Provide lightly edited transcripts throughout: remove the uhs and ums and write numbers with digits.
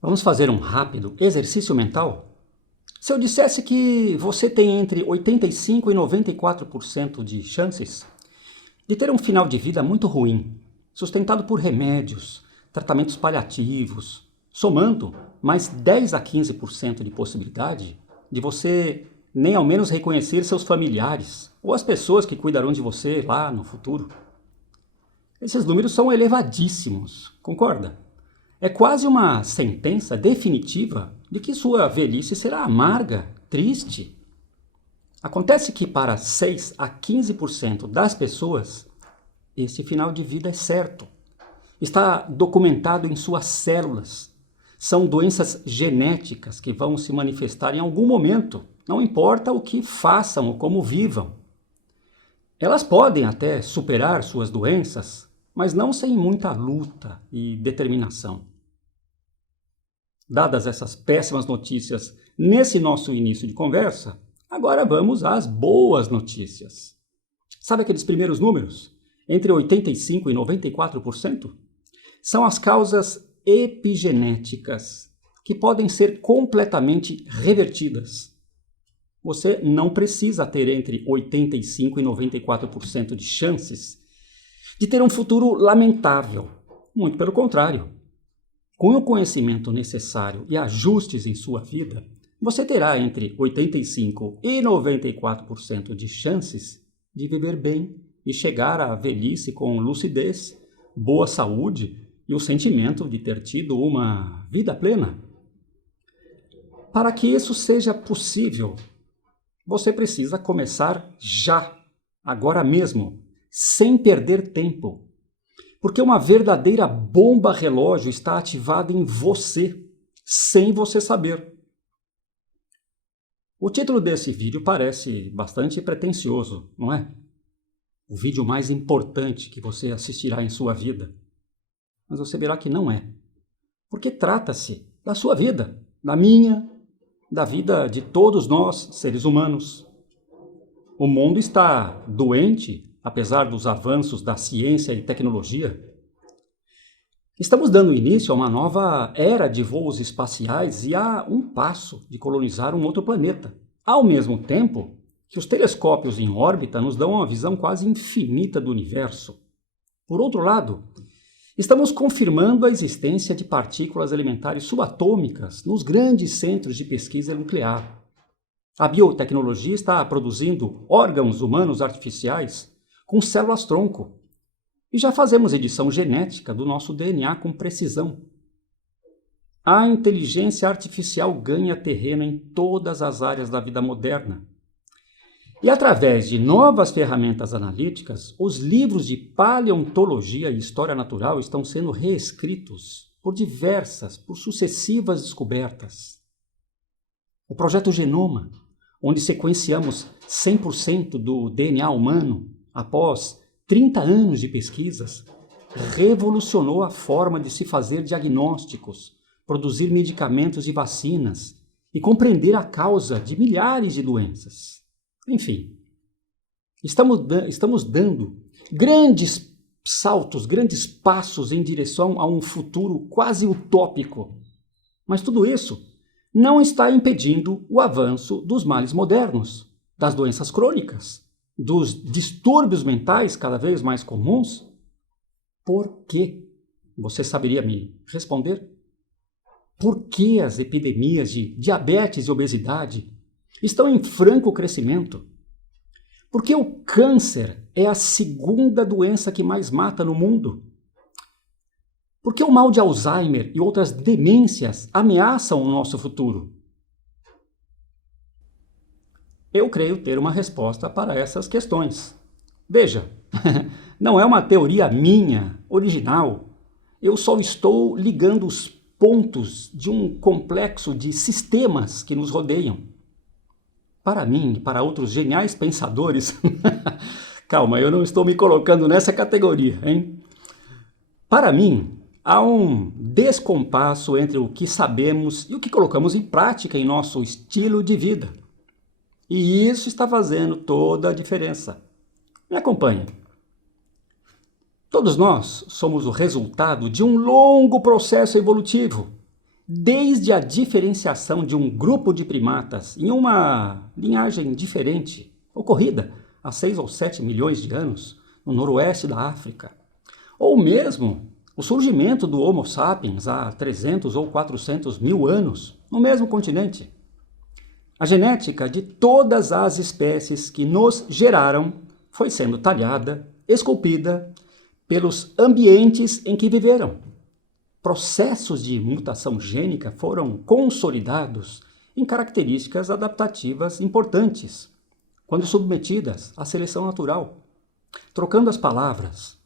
Vamos fazer um rápido exercício mental? Se eu dissesse que você tem entre 85 e 94% de chances de ter um final de vida muito ruim, sustentado por remédios, tratamentos paliativos, somando mais 10 a 15% de possibilidade de você nem ao menos reconhecer seus familiares ou as pessoas que cuidarão de você lá no futuro. Esses números são elevadíssimos, concorda? É quase uma sentença definitiva de que sua velhice será amarga, triste. Acontece que para 6 a 15% das pessoas, esse final de vida é certo. Está documentado em suas células. São doenças genéticas que vão se manifestar em algum momento, não importa o que façam ou como vivam. Elas podem até superar suas doenças, mas não sem muita luta e determinação. Dadas essas péssimas notícias nesse nosso início de conversa, agora vamos às boas notícias. Sabe aqueles primeiros números? Entre 85% e 94%? São as causas epigenéticas, que podem ser completamente revertidas. Você não precisa ter entre 85% e 94% de chances de ter um futuro lamentável. Muito pelo contrário. Com o conhecimento necessário e ajustes em sua vida, você terá entre 85% e 94% de chances de viver bem e chegar à velhice com lucidez, boa saúde e o sentimento de ter tido uma vida plena. Para que isso seja possível, você precisa começar já, agora mesmo, sem perder tempo. Porque uma verdadeira bomba relógio está ativada em você, sem você saber. O título desse vídeo parece bastante pretensioso, não é? O vídeo mais importante que você assistirá em sua vida. Mas você verá que não é. Porque trata-se da sua vida, da minha, da vida de todos nós, seres humanos. O mundo está doente, apesar dos avanços da ciência e tecnologia. Estamos dando início a uma nova era de voos espaciais e a um passo de colonizar um outro planeta. Ao mesmo tempo que os telescópios em órbita nos dão uma visão quase infinita do universo. Por outro lado, estamos confirmando a existência de partículas elementares subatômicas nos grandes centros de pesquisa nuclear. A biotecnologia está produzindo órgãos humanos artificiais com células-tronco. E já fazemos edição genética do nosso DNA com precisão. A inteligência artificial ganha terreno em todas as áreas da vida moderna. E através de novas ferramentas analíticas, os livros de paleontologia e história natural estão sendo reescritos por sucessivas descobertas. O projeto Genoma, onde sequenciamos 100% do DNA humano após 30 anos de pesquisas, revolucionou a forma de se fazer diagnósticos, produzir medicamentos e vacinas e compreender a causa de milhares de doenças. Enfim, estamos dando grandes saltos, grandes passos em direção a um futuro quase utópico. Mas tudo isso não está impedindo o avanço dos males modernos, das doenças crônicas, dos distúrbios mentais cada vez mais comuns? Por quê? Você saberia me responder? Por que as epidemias de diabetes e obesidade estão em franco crescimento? Por que o câncer é a segunda doença que mais mata no mundo? Por que o mal de Alzheimer e outras demências ameaçam o nosso futuro? Eu creio ter uma resposta para essas questões. Veja, não é uma teoria minha, original. Eu só estou ligando os pontos de um complexo de sistemas que nos rodeiam. Para mim e para outros geniais pensadores, calma, eu não estou me colocando nessa categoria, hein? Para mim, há um descompasso entre o que sabemos e o que colocamos em prática em nosso estilo de vida. E isso está fazendo toda a diferença. Me acompanhe. Todos nós somos o resultado de um longo processo evolutivo. desde a diferenciação de um grupo de primatas em uma linhagem diferente, ocorrida há 6 ou 7 milhões de anos no noroeste da África, ou mesmo o surgimento do Homo sapiens há 300 ou 400 mil anos no mesmo continente. A genética de todas as espécies que nos geraram foi sendo talhada, esculpida pelos ambientes em que viveram. Processos de mutação gênica foram consolidados em características adaptativas importantes, quando submetidas à seleção natural. Trocando as palavras,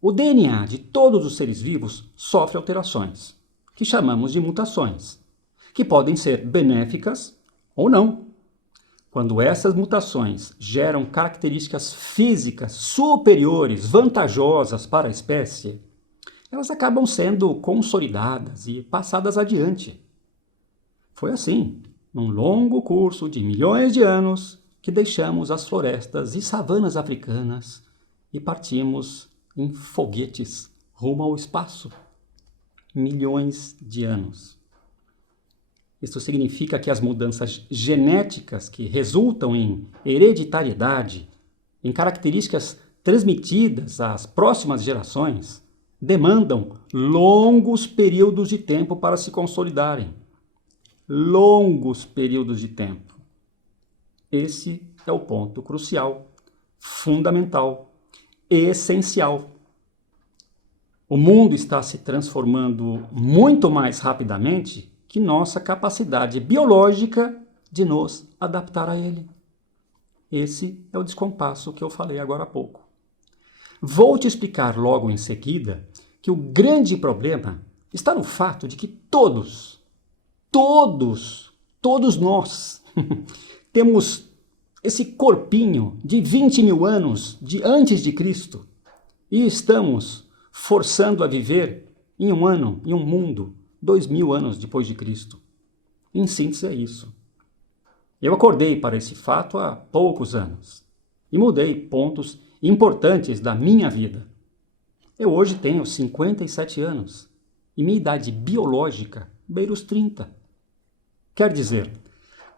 o DNA de todos os seres vivos sofre alterações, que chamamos de mutações, que podem ser benéficas ou não. Quando essas mutações geram características físicas superiores, vantajosas para a espécie, elas acabam sendo consolidadas e passadas adiante. Foi assim, num longo curso de milhões de anos, que deixamos as florestas e savanas africanas e partimos em foguetes rumo ao espaço. Milhões de anos. Isso significa que as mudanças genéticas que resultam em hereditariedade, em características transmitidas às próximas gerações, demandam longos períodos de tempo para se consolidarem. Longos períodos de tempo. Esse é o ponto crucial, fundamental, essencial. O mundo está se transformando muito mais rapidamente que nossa capacidade biológica de nos adaptar a ele. Esse é o descompasso que eu falei agora há pouco. Vou te explicar logo em seguida que o grande problema está no fato de que todos nós temos esse corpinho de 20 mil anos de antes de Cristo e estamos forçando a viver em um ano, em um mundo, 2000 anos depois de Cristo. Em síntese é isso. Eu acordei para esse fato há poucos anos e mudei pontos importantes da minha vida. Eu hoje tenho 57 anos e minha idade biológica beira os 30. Quer dizer,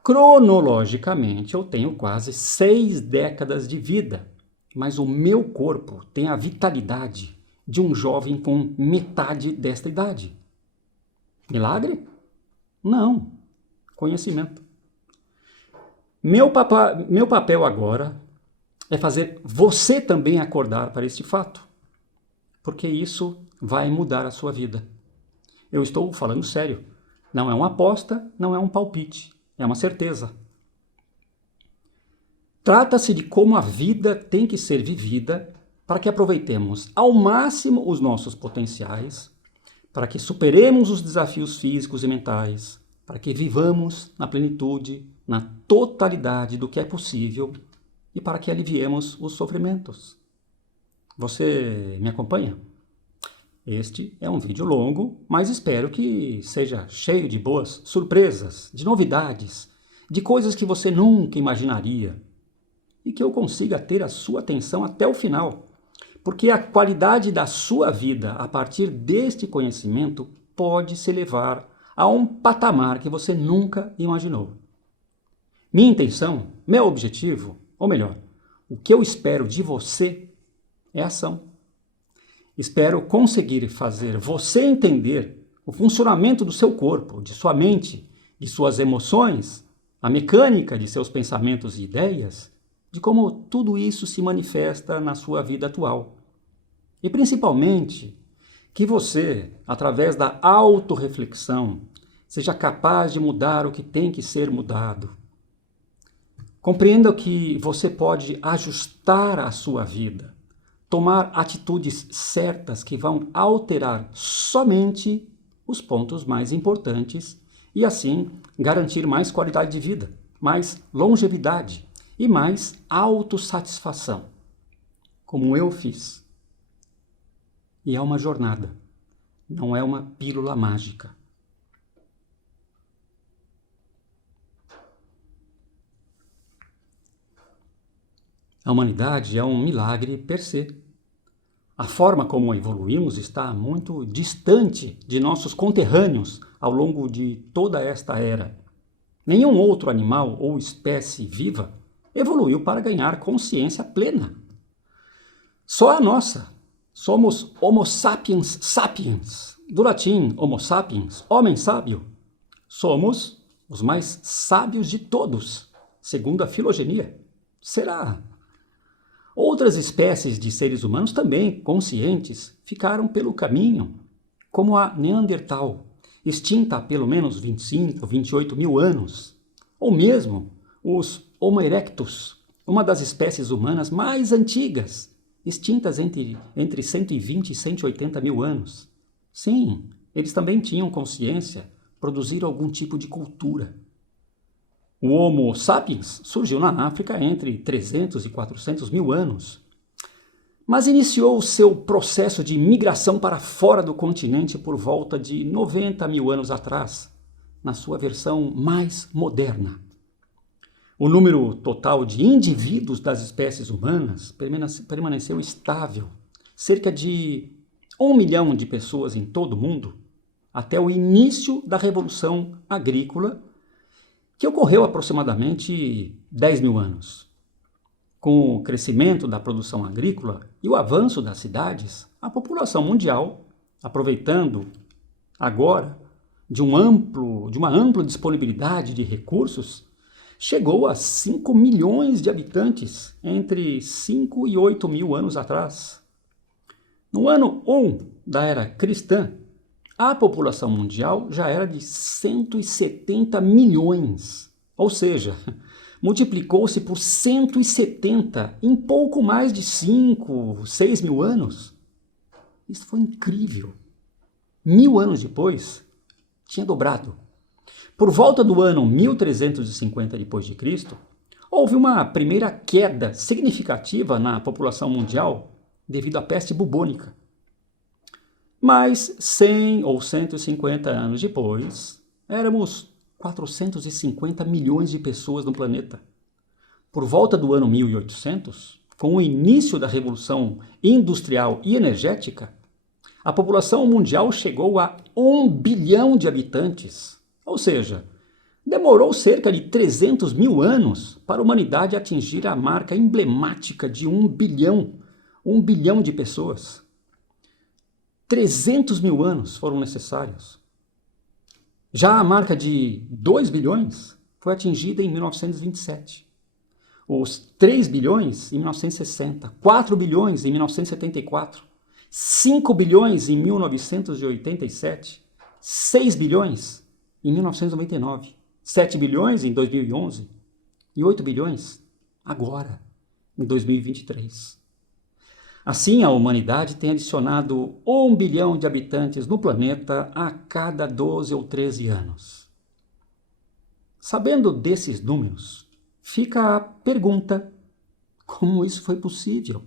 cronologicamente eu tenho quase 6 décadas de vida, mas o meu corpo tem a vitalidade de um jovem com metade desta idade. Milagre? Não. Conhecimento. Meu papel agora é fazer você também acordar para este fato, porque isso vai mudar a sua vida. Eu estou falando sério. Não é uma aposta, não é um palpite, é uma certeza. Trata-se de como a vida tem que ser vivida para que aproveitemos ao máximo os nossos potenciais, para que superemos os desafios físicos e mentais, para que vivamos na plenitude, na totalidade do que é possível e para que aliviemos os sofrimentos. Você me acompanha? Este é um vídeo longo, mas espero que seja cheio de boas surpresas, de novidades, de coisas que você nunca imaginaria e que eu consiga ter a sua atenção até o final, porque a qualidade da sua vida a partir deste conhecimento pode se elevar a um patamar que você nunca imaginou. Minha intenção, meu objetivo, ou melhor, o que eu espero de você é ação. Espero conseguir fazer você entender o funcionamento do seu corpo, de sua mente, de suas emoções, a mecânica de seus pensamentos e ideias, de como tudo isso se manifesta na sua vida atual. E principalmente, que você, através da autorreflexão, seja capaz de mudar o que tem que ser mudado. Compreenda que você pode ajustar a sua vida, tomar atitudes certas que vão alterar somente os pontos mais importantes e assim garantir mais qualidade de vida, mais longevidade e mais autossatisfação, como eu fiz. E é uma jornada, não é uma pílula mágica. A humanidade é um milagre per se. A forma como evoluímos está muito distante de nossos conterrâneos ao longo de toda esta era. Nenhum outro animal ou espécie viva evoluiu para ganhar consciência plena. Só a nossa. Somos Homo sapiens sapiens, do latim Homo sapiens, homem sábio. Somos os mais sábios de todos, segundo a filogenia. Será? Outras espécies de seres humanos também conscientes ficaram pelo caminho, como a Neandertal, extinta há pelo menos 25, 28 mil anos, ou mesmo os Homo erectus, uma das espécies humanas mais antigas, extintas entre 120 e 180 mil anos. Sim, eles também tinham consciência, produziram algum tipo de cultura. O Homo sapiens surgiu na África entre 300 e 400 mil anos, mas iniciou seu processo de migração para fora do continente por volta de 90 mil anos atrás, na sua versão mais moderna. O número total de indivíduos das espécies humanas permaneceu estável, cerca de 1 milhão de pessoas em todo o mundo, até o início da Revolução Agrícola, que ocorreu aproximadamente 10 mil anos. Com o crescimento da produção agrícola e o avanço das cidades, a população mundial, aproveitando agora de uma ampla disponibilidade de recursos, chegou a 5 milhões de habitantes entre 5 e 8 mil anos atrás. No ano 1 da era cristã, a população mundial já era de 170 milhões, ou seja, multiplicou-se por 170 em pouco mais de 5, 6 mil anos. Isso foi incrível. 1000 anos depois, tinha dobrado. Por volta do ano 1350 d.C., houve uma primeira queda significativa na população mundial devido à peste bubônica. Mas 100 ou 150 anos depois, éramos 450 milhões de pessoas no planeta. Por volta do ano 1800, com o início da Revolução Industrial e Energética, a população mundial chegou a 1 bilhão de habitantes. Ou seja, demorou cerca de 300 mil anos para a humanidade atingir a marca emblemática de 1 bilhão de pessoas. 300 mil anos foram necessários. Já a marca de 2 bilhões foi atingida em 1927. Os 3 bilhões em 1960, 4 bilhões em 1974, 5 bilhões em 1987, 6 bilhões em 1999, 7 bilhões em 2011 e 8 bilhões agora, em 2023. Assim, a humanidade tem adicionado 1 bilhão de habitantes no planeta a cada 12 ou 13 anos. Sabendo desses números, fica a pergunta: como isso foi possível?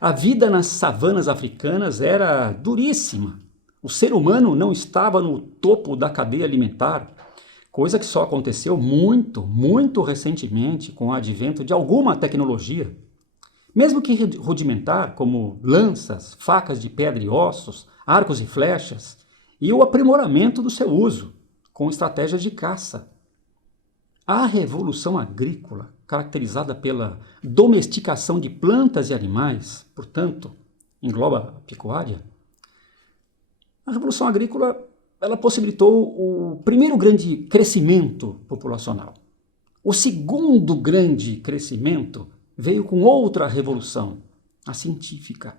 A vida nas savanas africanas era duríssima. O ser humano não estava no topo da cadeia alimentar, coisa que só aconteceu muito recentemente com o advento de alguma tecnologia. Mesmo que rudimentar, como lanças, facas de pedra e ossos, arcos e flechas, e o aprimoramento do seu uso, com estratégias de caça. A revolução agrícola, caracterizada pela domesticação de plantas e animais, portanto, engloba a pecuária, a revolução agrícola ela possibilitou o primeiro grande crescimento populacional. O segundo grande crescimento veio com outra revolução, a científica,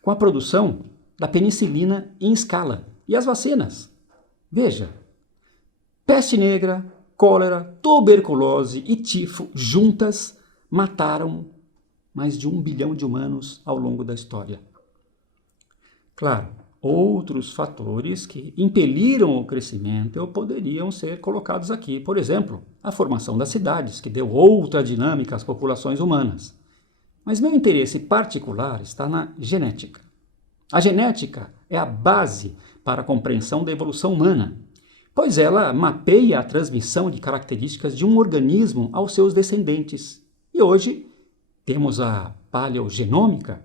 com a produção da penicilina em escala e as vacinas. Veja, peste negra, cólera, tuberculose e tifo juntas mataram mais de 1 bilhão de humanos ao longo da história. Claro, outros fatores que impeliram o crescimento poderiam ser colocados aqui. Por exemplo, a formação das cidades, que deu outra dinâmica às populações humanas. Mas meu interesse particular está na genética. A genética é a base para a compreensão da evolução humana, pois ela mapeia a transmissão de características de um organismo aos seus descendentes. E hoje temos a paleogenômica,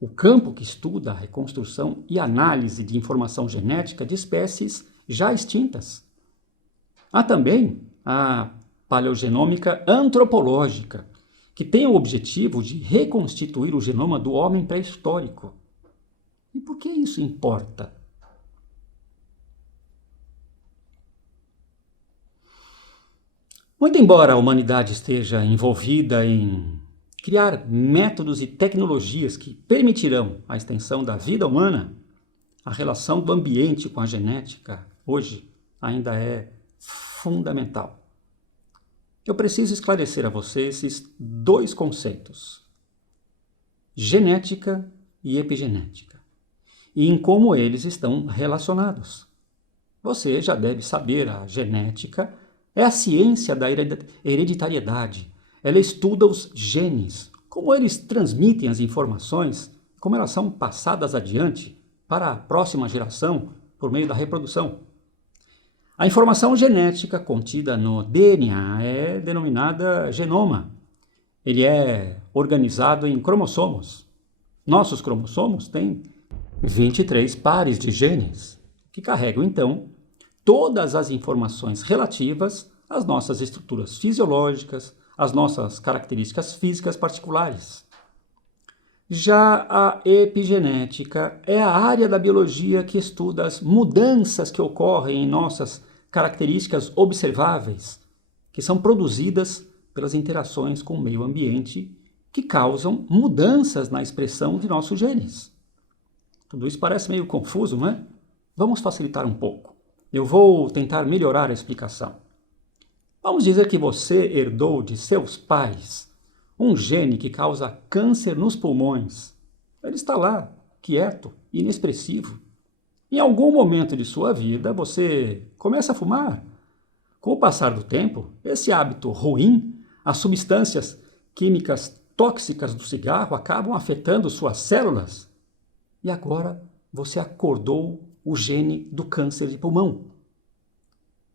o campo que estuda a reconstrução e análise de informação genética de espécies já extintas. Há também a paleogenômica antropológica, que tem o objetivo de reconstituir o genoma do homem pré-histórico. E por que isso importa? Muito embora a humanidade esteja envolvida em criar métodos e tecnologias que permitirão a extensão da vida humana, a relação do ambiente com a genética hoje ainda é fundamental. Eu preciso esclarecer a você esses dois conceitos: genética e epigenética, e em como eles estão relacionados. Você já deve saber, a genética é a ciência da hereditariedade. Ela estuda os genes, como eles transmitem as informações, como elas são passadas adiante para a próxima geração por meio da reprodução. A informação genética contida no DNA é denominada genoma. Ele é organizado em cromossomos. Nossos cromossomos têm 23 pares de genes, que carregam, então, todas as informações relativas às nossas estruturas fisiológicas, às nossas características físicas particulares. Já a epigenética é a área da biologia que estuda as mudanças que ocorrem em nossas características observáveis, que são produzidas pelas interações com o meio ambiente, que causam mudanças na expressão de nossos genes. Tudo isso parece meio confuso, não é? Vamos facilitar um pouco. Eu vou tentar melhorar a explicação. Vamos dizer que você herdou de seus pais um gene que causa câncer nos pulmões. Ele está lá, quieto, inexpressivo. Em algum momento de sua vida, você começa a fumar. Com o passar do tempo, esse hábito ruim, as substâncias químicas tóxicas do cigarro acabam afetando suas células. E agora você acordou o gene do câncer de pulmão.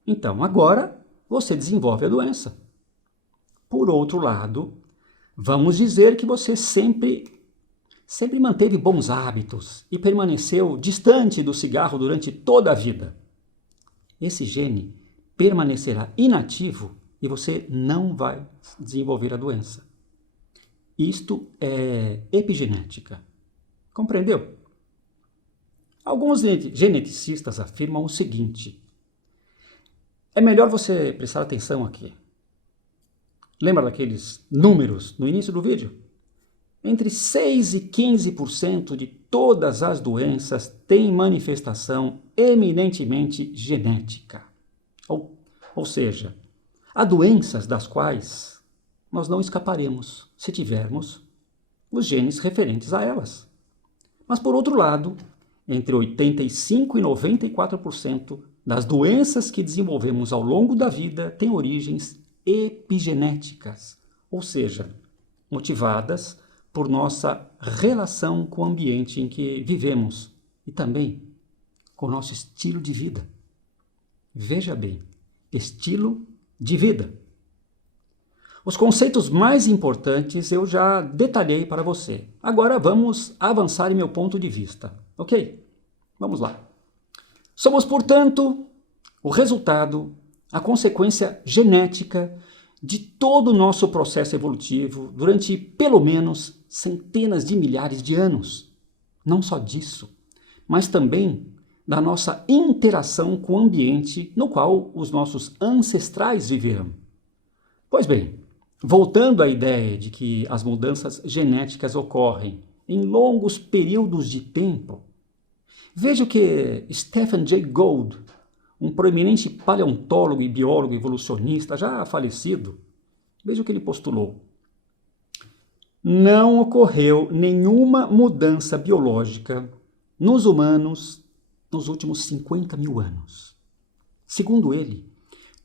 Então, agora, você desenvolve a doença. Por outro lado, vamos dizer que você sempre manteve bons hábitos e permaneceu distante do cigarro durante toda a vida. Esse gene permanecerá inativo e você não vai desenvolver a doença. Isto é epigenética. Compreendeu? Alguns geneticistas afirmam o seguinte: é melhor você prestar atenção aqui. Lembra daqueles números no início do vídeo? Entre 6 e 15% de todas as doenças têm manifestação eminentemente genética. Ou seja, há doenças das quais nós não escaparemos se tivermos os genes referentes a elas. Mas, por outro lado, entre 85% e 94% das doenças que desenvolvemos ao longo da vida têm origens epigenéticas, ou seja, motivadas por nossa relação com o ambiente em que vivemos e também com o nosso estilo de vida. Veja bem, estilo de vida. Os conceitos mais importantes eu já detalhei para você. Agora vamos avançar em meu ponto de vista, ok? Vamos lá. Somos, portanto, o resultado, a consequência genética de todo o nosso processo evolutivo durante pelo menos centenas de milhares de anos. Não só disso, mas também da nossa interação com o ambiente no qual os nossos ancestrais viveram. Pois bem, voltando à ideia de que as mudanças genéticas ocorrem em longos períodos de tempo, veja que Stephen Jay Gould, um proeminente paleontólogo e biólogo evolucionista já falecido, veja o que ele postulou. Não ocorreu nenhuma mudança biológica nos humanos nos últimos 50 mil anos. Segundo ele,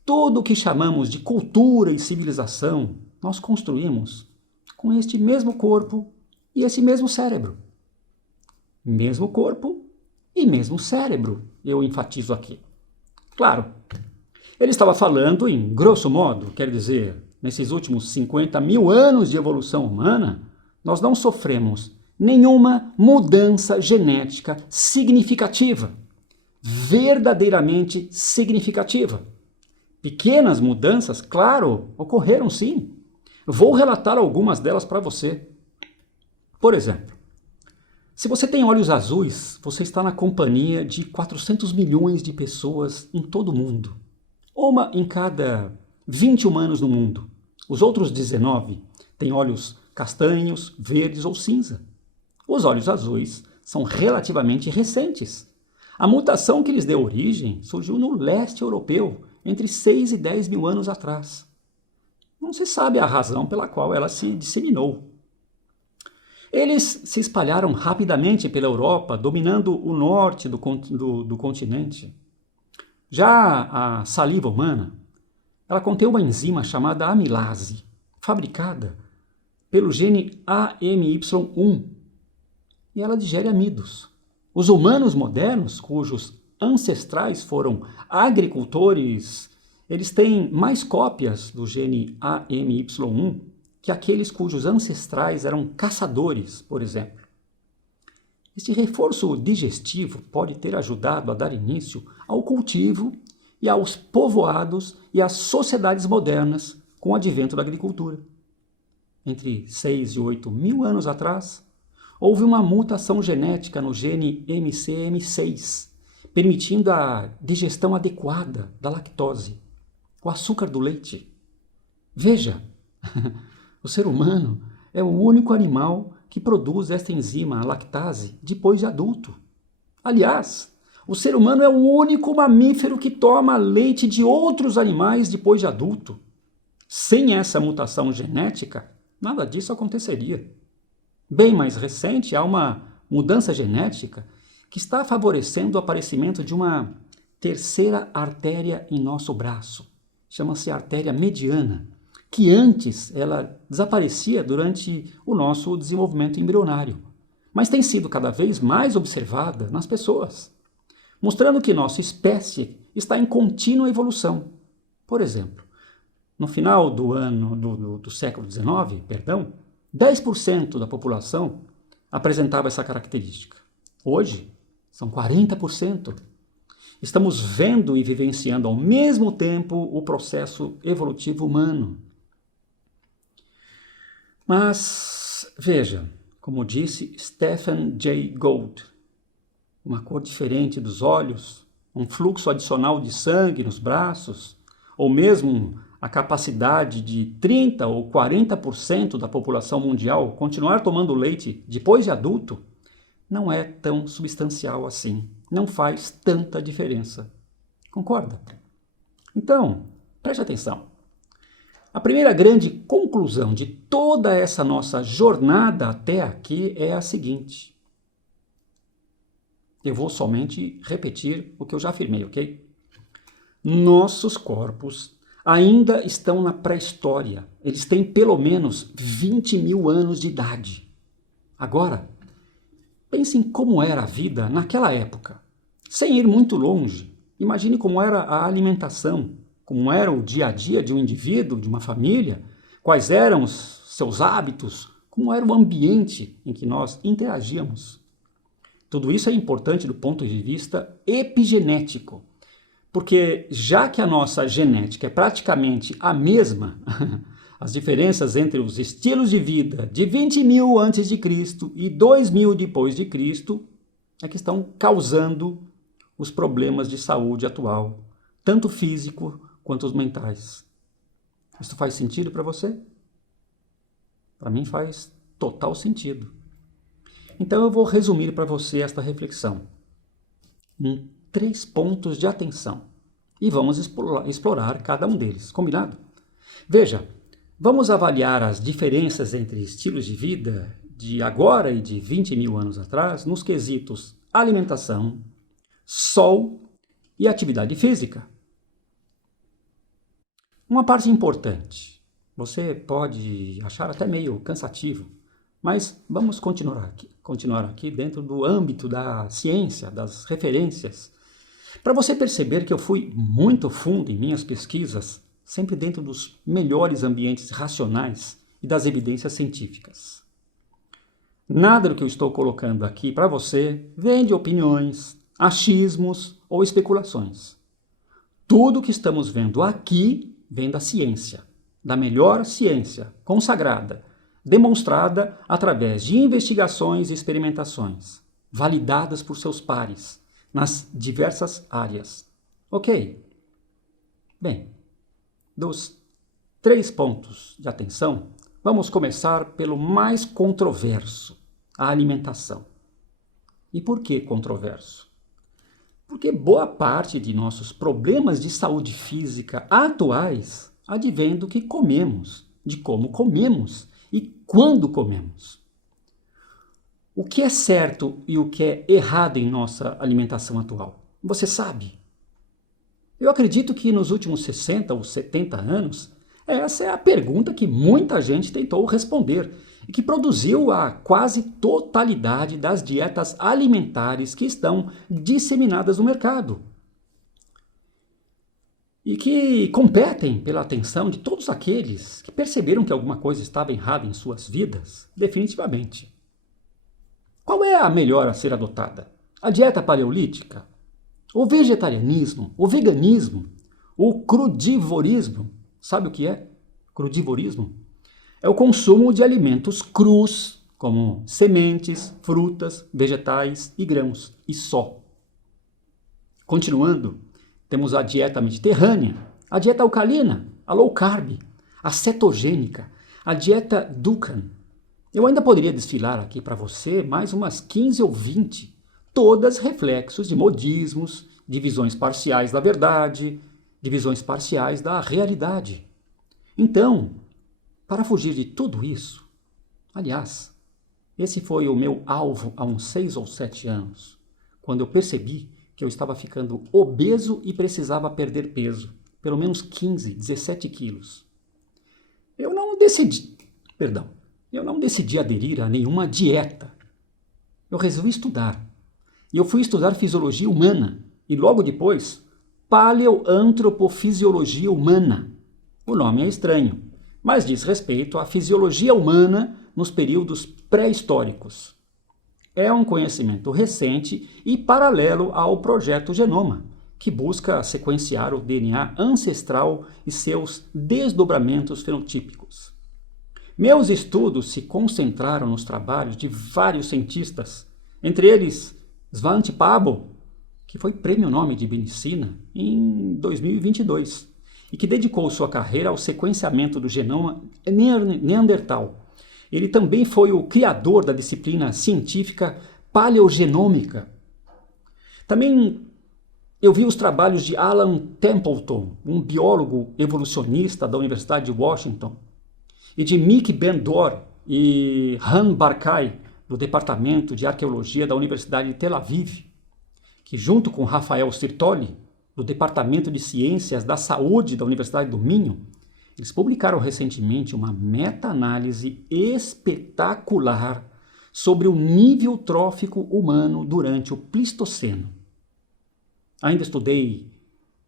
tudo o que chamamos de cultura e civilização nós construímos com este mesmo corpo e esse mesmo cérebro. Mesmo corpo e mesmo cérebro, eu enfatizo aqui. Claro, ele estava falando em grosso modo, quer dizer, nesses últimos 50 mil anos de evolução humana, nós não sofremos nenhuma mudança genética significativa. verdadeiramente significativa. Pequenas mudanças, claro, ocorreram sim. Vou relatar algumas delas para você. Por exemplo, se você tem olhos azuis, você está na companhia de 400 milhões de pessoas em todo o mundo. Uma em cada 20 humanos no mundo. Os outros 19 têm olhos castanhos, verdes ou cinza. Os olhos azuis são relativamente recentes. A mutação que lhes deu origem surgiu no leste europeu, entre 6 e 10 mil anos atrás. Não se sabe a razão pela qual ela se disseminou. Eles se espalharam rapidamente pela Europa, dominando o norte do continente. Já a saliva humana, ela contém uma enzima chamada amilase, fabricada pelo gene AMY1, e ela digere amidos. Os humanos modernos, cujos ancestrais foram agricultores, eles têm mais cópias do gene AMY1 que aqueles cujos ancestrais eram caçadores, por exemplo. Este reforço digestivo pode ter ajudado a dar início ao cultivo e aos povoados e às sociedades modernas com o advento da agricultura. Entre 6 e 8 mil anos atrás, houve uma mutação genética no gene MCM6, permitindo a digestão adequada da lactose, o açúcar do leite. Veja, o ser humano é o único animal que produz esta enzima, a lactase, depois de adulto. Aliás, o ser humano é o único mamífero que toma leite de outros animais depois de adulto. Sem essa mutação genética, nada disso aconteceria. Bem mais recente, há uma mudança genética que está favorecendo o aparecimento de uma terceira artéria em nosso braço. Chama-se artéria mediana, que antes ela desaparecia durante o nosso desenvolvimento embrionário, mas tem sido cada vez mais observada nas pessoas, mostrando que nossa espécie está em contínua evolução. Por exemplo, no final do século XIX, 10% da população apresentava essa característica. Hoje, são 40%. Estamos vendo e vivenciando ao mesmo tempo o processo evolutivo humano. Mas, veja, como disse Stephen Jay Gould, uma cor diferente dos olhos, um fluxo adicional de sangue nos braços, ou mesmo a capacidade de 30% ou 40% da população mundial continuar tomando leite depois de adulto, não é tão substancial assim. Não faz tanta diferença. Concorda? Então, preste atenção. A primeira grande conclusão de toda essa nossa jornada até aqui é a seguinte. Eu vou somente repetir o que eu já afirmei, ok? Nossos corpos ainda estão na pré-história. Eles têm pelo menos 20 mil anos de idade. Agora, pense em como era a vida naquela época. Sem ir muito longe, imagine como era a alimentação, como era o dia a dia de um indivíduo, de uma família, quais eram os seus hábitos, como era o ambiente em que nós interagíamos. Tudo isso é importante do ponto de vista epigenético, porque já que a nossa genética é praticamente a mesma, as diferenças entre os estilos de vida de 20 mil antes de Cristo e 2000 depois de Cristo é que estão causando os problemas de saúde atual, tanto físico quanto os mentais. Isso faz sentido para você? Para mim faz total sentido. Então eu vou resumir para você esta reflexão em 3 pontos de atenção e vamos explorar cada um deles, combinado? Veja, vamos avaliar as diferenças entre estilos de vida de agora e de 20 mil anos atrás nos quesitos alimentação, sol e atividade física. Uma parte importante, você pode achar até meio cansativo, mas vamos continuar aqui dentro do âmbito da ciência, das referências, para você perceber que eu fui muito fundo em minhas pesquisas, sempre dentro dos melhores ambientes racionais e das evidências científicas. Nada do que eu estou colocando aqui para você vem de opiniões, achismos ou especulações. Tudo que estamos vendo aqui vem da ciência, da melhor ciência, consagrada, demonstrada através de investigações e experimentações, validadas por seus pares, nas diversas áreas. Ok? Bem, dos 3 pontos de atenção, vamos começar pelo mais controverso, a alimentação. E por que controverso? Porque boa parte de nossos problemas de saúde física atuais advém do que comemos, de como comemos e quando comemos. O que é certo e o que é errado em nossa alimentação atual? Você sabe? Eu acredito que nos últimos 60 ou 70 anos, essa é a pergunta que muita gente tentou responder e que produziu a quase totalidade das dietas alimentares que estão disseminadas no mercado e que competem pela atenção de todos aqueles que perceberam que alguma coisa estava errada em suas vidas, definitivamente. Qual é a melhor a ser adotada? A dieta paleolítica? O vegetarianismo? O veganismo? O crudivorismo? Sabe o que é crudivorismo? É o consumo de alimentos crus, como sementes, frutas, vegetais e grãos, e só. Continuando, temos a dieta mediterrânea, a dieta alcalina, a low carb, a cetogênica, a dieta Dukan. Eu ainda poderia desfilar aqui para você mais umas 15 ou 20, todas reflexos de modismos, divisões parciais da verdade, divisões parciais da realidade. Então, para fugir de tudo isso, aliás, esse foi o meu alvo há uns 6 ou 7 anos, quando eu percebi que eu estava ficando obeso e precisava perder peso, pelo menos 15, 17 quilos. Eu não decidi aderir a nenhuma dieta. Eu resolvi estudar. E eu fui estudar fisiologia humana e logo depois, paleoantropofisiologia humana. O nome é estranho, mas diz respeito à fisiologia humana nos períodos pré-históricos. É um conhecimento recente e paralelo ao Projeto Genoma, que busca sequenciar o DNA ancestral e seus desdobramentos fenotípicos. Meus estudos se concentraram nos trabalhos de vários cientistas, entre eles Svante Pääbo, que foi Prêmio Nobel de Medicina em 2022 e que dedicou sua carreira ao sequenciamento do genoma neandertal. Ele também foi o criador da disciplina científica paleogenômica. Também eu vi os trabalhos de Alan Templeton, um biólogo evolucionista da Universidade de Washington, e de Mick Ben-Dor e Han Barkai, do Departamento de Arqueologia da Universidade de Tel Aviv, que junto com Rafael Sirtoli, do Departamento de Ciências da Saúde da Universidade do Minho, eles publicaram recentemente uma meta-análise espetacular sobre o nível trófico humano durante o Pleistoceno. Ainda estudei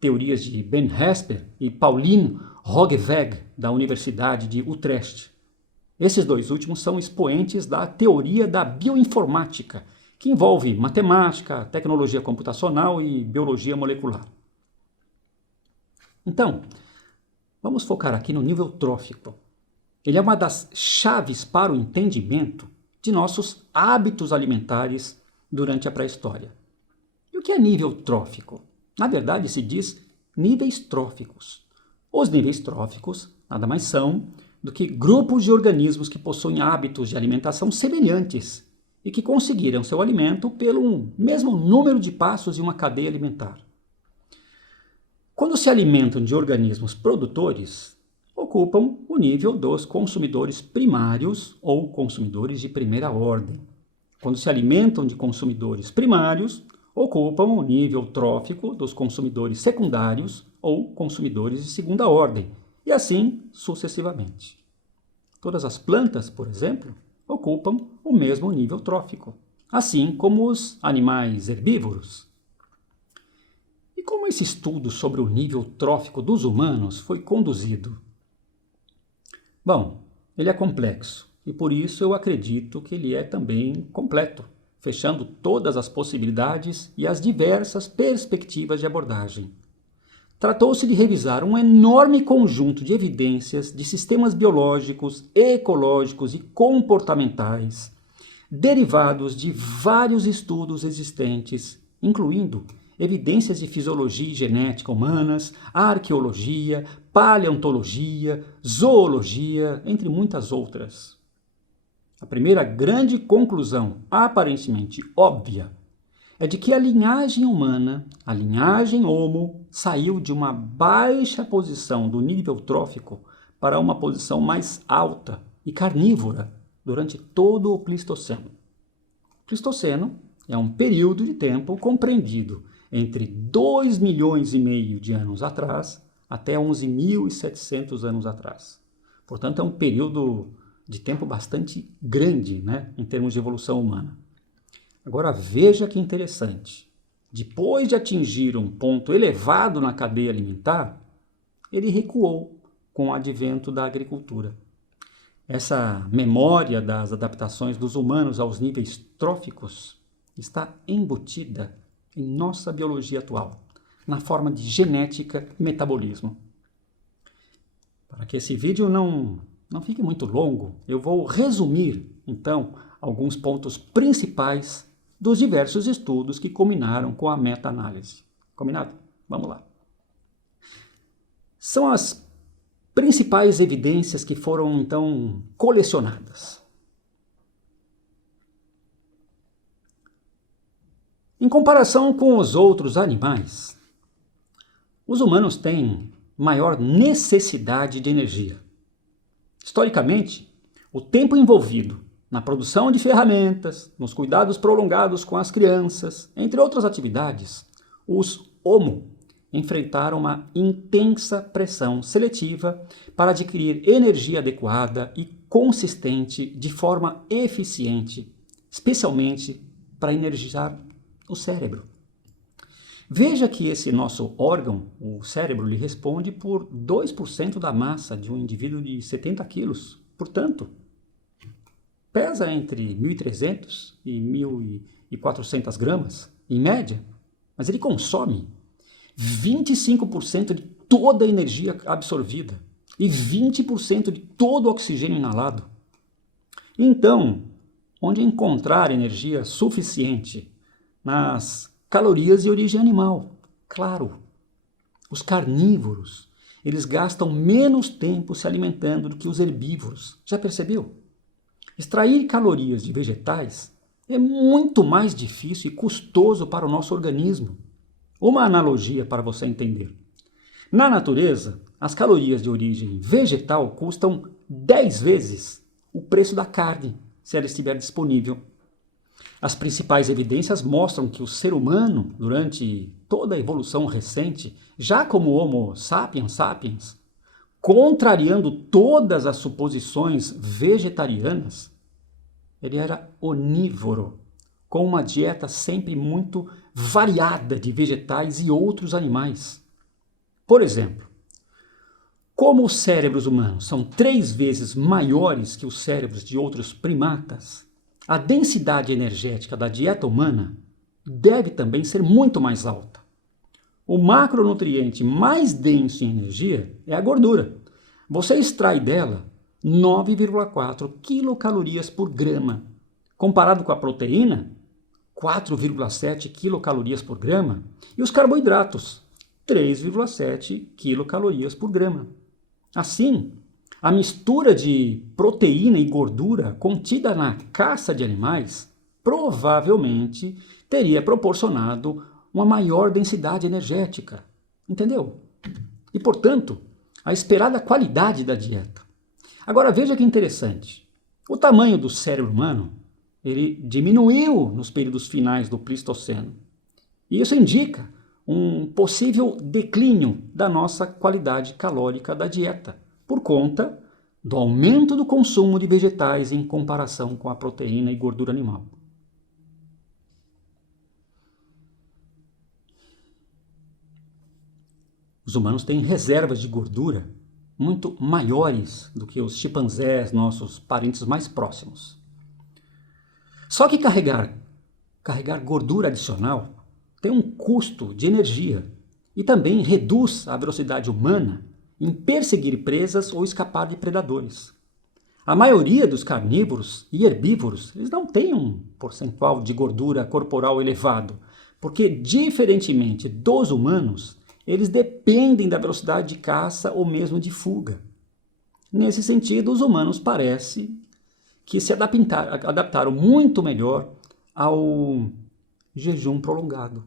teorias de Ben Hesper e Pauline Roggeveg, da Universidade de Utrecht. Esses dois últimos são expoentes da teoria da bioinformática, que envolve matemática, tecnologia computacional e biologia molecular. Então, vamos focar aqui no nível trófico. Ele é uma das chaves para o entendimento de nossos hábitos alimentares durante a pré-história. E o que é nível trófico? Na verdade, se diz níveis tróficos. Os níveis tróficos nada mais são do que grupos de organismos que possuem hábitos de alimentação semelhantes e que conseguiram seu alimento pelo mesmo número de passos em uma cadeia alimentar. Quando se alimentam de organismos produtores, ocupam o nível dos consumidores primários ou consumidores de primeira ordem. Quando se alimentam de consumidores primários, ocupam o nível trófico dos consumidores secundários ou consumidores de segunda ordem, e assim sucessivamente. Todas as plantas, por exemplo, ocupam o mesmo nível trófico, assim como os animais herbívoros. E como esse estudo sobre o nível trófico dos humanos foi conduzido? Bom, ele é complexo e por isso eu acredito que ele é também completo, fechando todas as possibilidades e as diversas perspectivas de abordagem. Tratou-se de revisar um enorme conjunto de evidências de sistemas biológicos, ecológicos e comportamentais, derivados de vários estudos existentes, incluindo evidências de fisiologia e genética humanas, arqueologia, paleontologia, zoologia, entre muitas outras. A primeira grande conclusão, aparentemente óbvia, é de que a linhagem humana, a linhagem Homo, saiu de uma baixa posição do nível trófico para uma posição mais alta e carnívora durante todo o Pleistoceno. O Pleistoceno é um período de tempo compreendido entre 2,5 milhões de anos atrás até 11.700 anos atrás. Portanto, é um período de tempo bastante grande, em termos de evolução humana. Agora veja que interessante. Depois de atingir um ponto elevado na cadeia alimentar, ele recuou com o advento da agricultura. Essa memória das adaptações dos humanos aos níveis tróficos está embutida em nossa biologia atual, na forma de genética e metabolismo. Para que esse vídeo não fique muito longo, eu vou resumir, então, alguns pontos principais dos diversos estudos que culminaram com a meta-análise. Combinado? Vamos lá. São as principais evidências que foram, então, colecionadas. Em comparação com os outros animais, os humanos têm maior necessidade de energia. Historicamente, o tempo envolvido na produção de ferramentas, nos cuidados prolongados com as crianças, entre outras atividades, os Homo enfrentaram uma intensa pressão seletiva para adquirir energia adequada e consistente de forma eficiente, especialmente para energizar o cérebro. Veja que esse nosso órgão, o cérebro, lhe responde por 2% da massa de um indivíduo de 70 quilos. Portanto, pesa entre 1.300 e 1.400 gramas, em média, mas ele consome 25% de toda a energia absorvida e 20% de todo o oxigênio inalado. Então, onde encontrar energia suficiente? Nas calorias de origem animal. Claro, os carnívoros, eles gastam menos tempo se alimentando do que os herbívoros. Já percebeu? Extrair calorias de vegetais é muito mais difícil e custoso para o nosso organismo. Uma analogia para você entender. Na natureza, as calorias de origem vegetal custam 10 vezes o preço da carne, se ela estiver disponível. As principais evidências mostram que o ser humano, durante toda a evolução recente, já como Homo sapiens sapiens, contrariando todas as suposições vegetarianas, ele era onívoro, com uma dieta sempre muito variada de vegetais e outros animais. Por exemplo, como os cérebros humanos são 3 vezes maiores que os cérebros de outros primatas, a densidade energética da dieta humana deve também ser muito mais alta. O macronutriente mais denso em energia é a gordura. Você extrai dela 9,4 quilocalorias por grama. Comparado com a proteína, 4,7 quilocalorias por grama. E os carboidratos, 3,7 quilocalorias por grama. Assim, a mistura de proteína e gordura contida na caça de animais provavelmente teria proporcionado uma maior densidade energética. Entendeu? E, portanto, a esperada qualidade da dieta. Agora veja que interessante. O tamanho do cérebro humano ele diminuiu nos períodos finais do Pleistoceno. E isso indica um possível declínio da nossa qualidade calórica da dieta, por conta do aumento do consumo de vegetais em comparação com a proteína e gordura animal. Os humanos têm reservas de gordura muito maiores do que os chimpanzés, nossos parentes mais próximos. Só que carregar carregar gordura adicional tem um custo de energia e também reduz a velocidade humana em perseguir presas ou escapar de predadores. A maioria dos carnívoros e herbívoros eles não têm um percentual de gordura corporal elevado, porque, diferentemente dos humanos, eles dependem da velocidade de caça ou mesmo de fuga. Nesse sentido, os humanos parece que se adaptaram muito melhor ao jejum prolongado,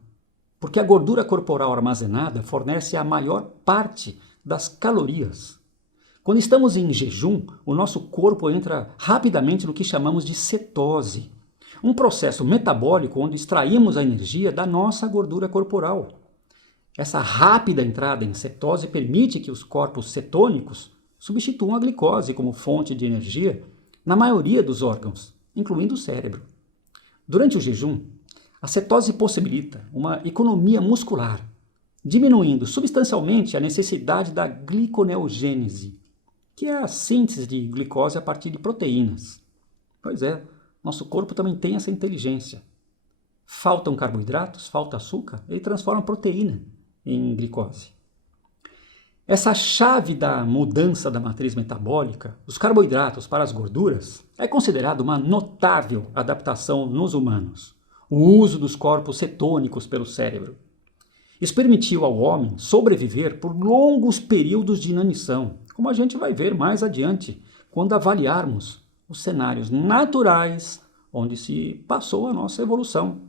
porque a gordura corporal armazenada fornece a maior parte das calorias. Quando estamos em jejum, o nosso corpo entra rapidamente no que chamamos de cetose, um processo metabólico onde extraímos a energia da nossa gordura corporal. Essa rápida entrada em cetose permite que os corpos cetônicos substituam a glicose como fonte de energia na maioria dos órgãos, incluindo o cérebro. Durante o jejum, a cetose possibilita uma economia muscular, diminuindo substancialmente a necessidade da gliconeogênese, que é a síntese de glicose a partir de proteínas. Pois é, nosso corpo também tem essa inteligência. Faltam carboidratos, falta açúcar, ele transforma proteína em glicose. Essa chave da mudança da matriz metabólica, dos carboidratos para as gorduras, é considerada uma notável adaptação nos humanos. O uso dos corpos cetônicos pelo cérebro. Isso permitiu ao homem sobreviver por longos períodos de inanição, como a gente vai ver mais adiante, quando avaliarmos os cenários naturais onde se passou a nossa evolução.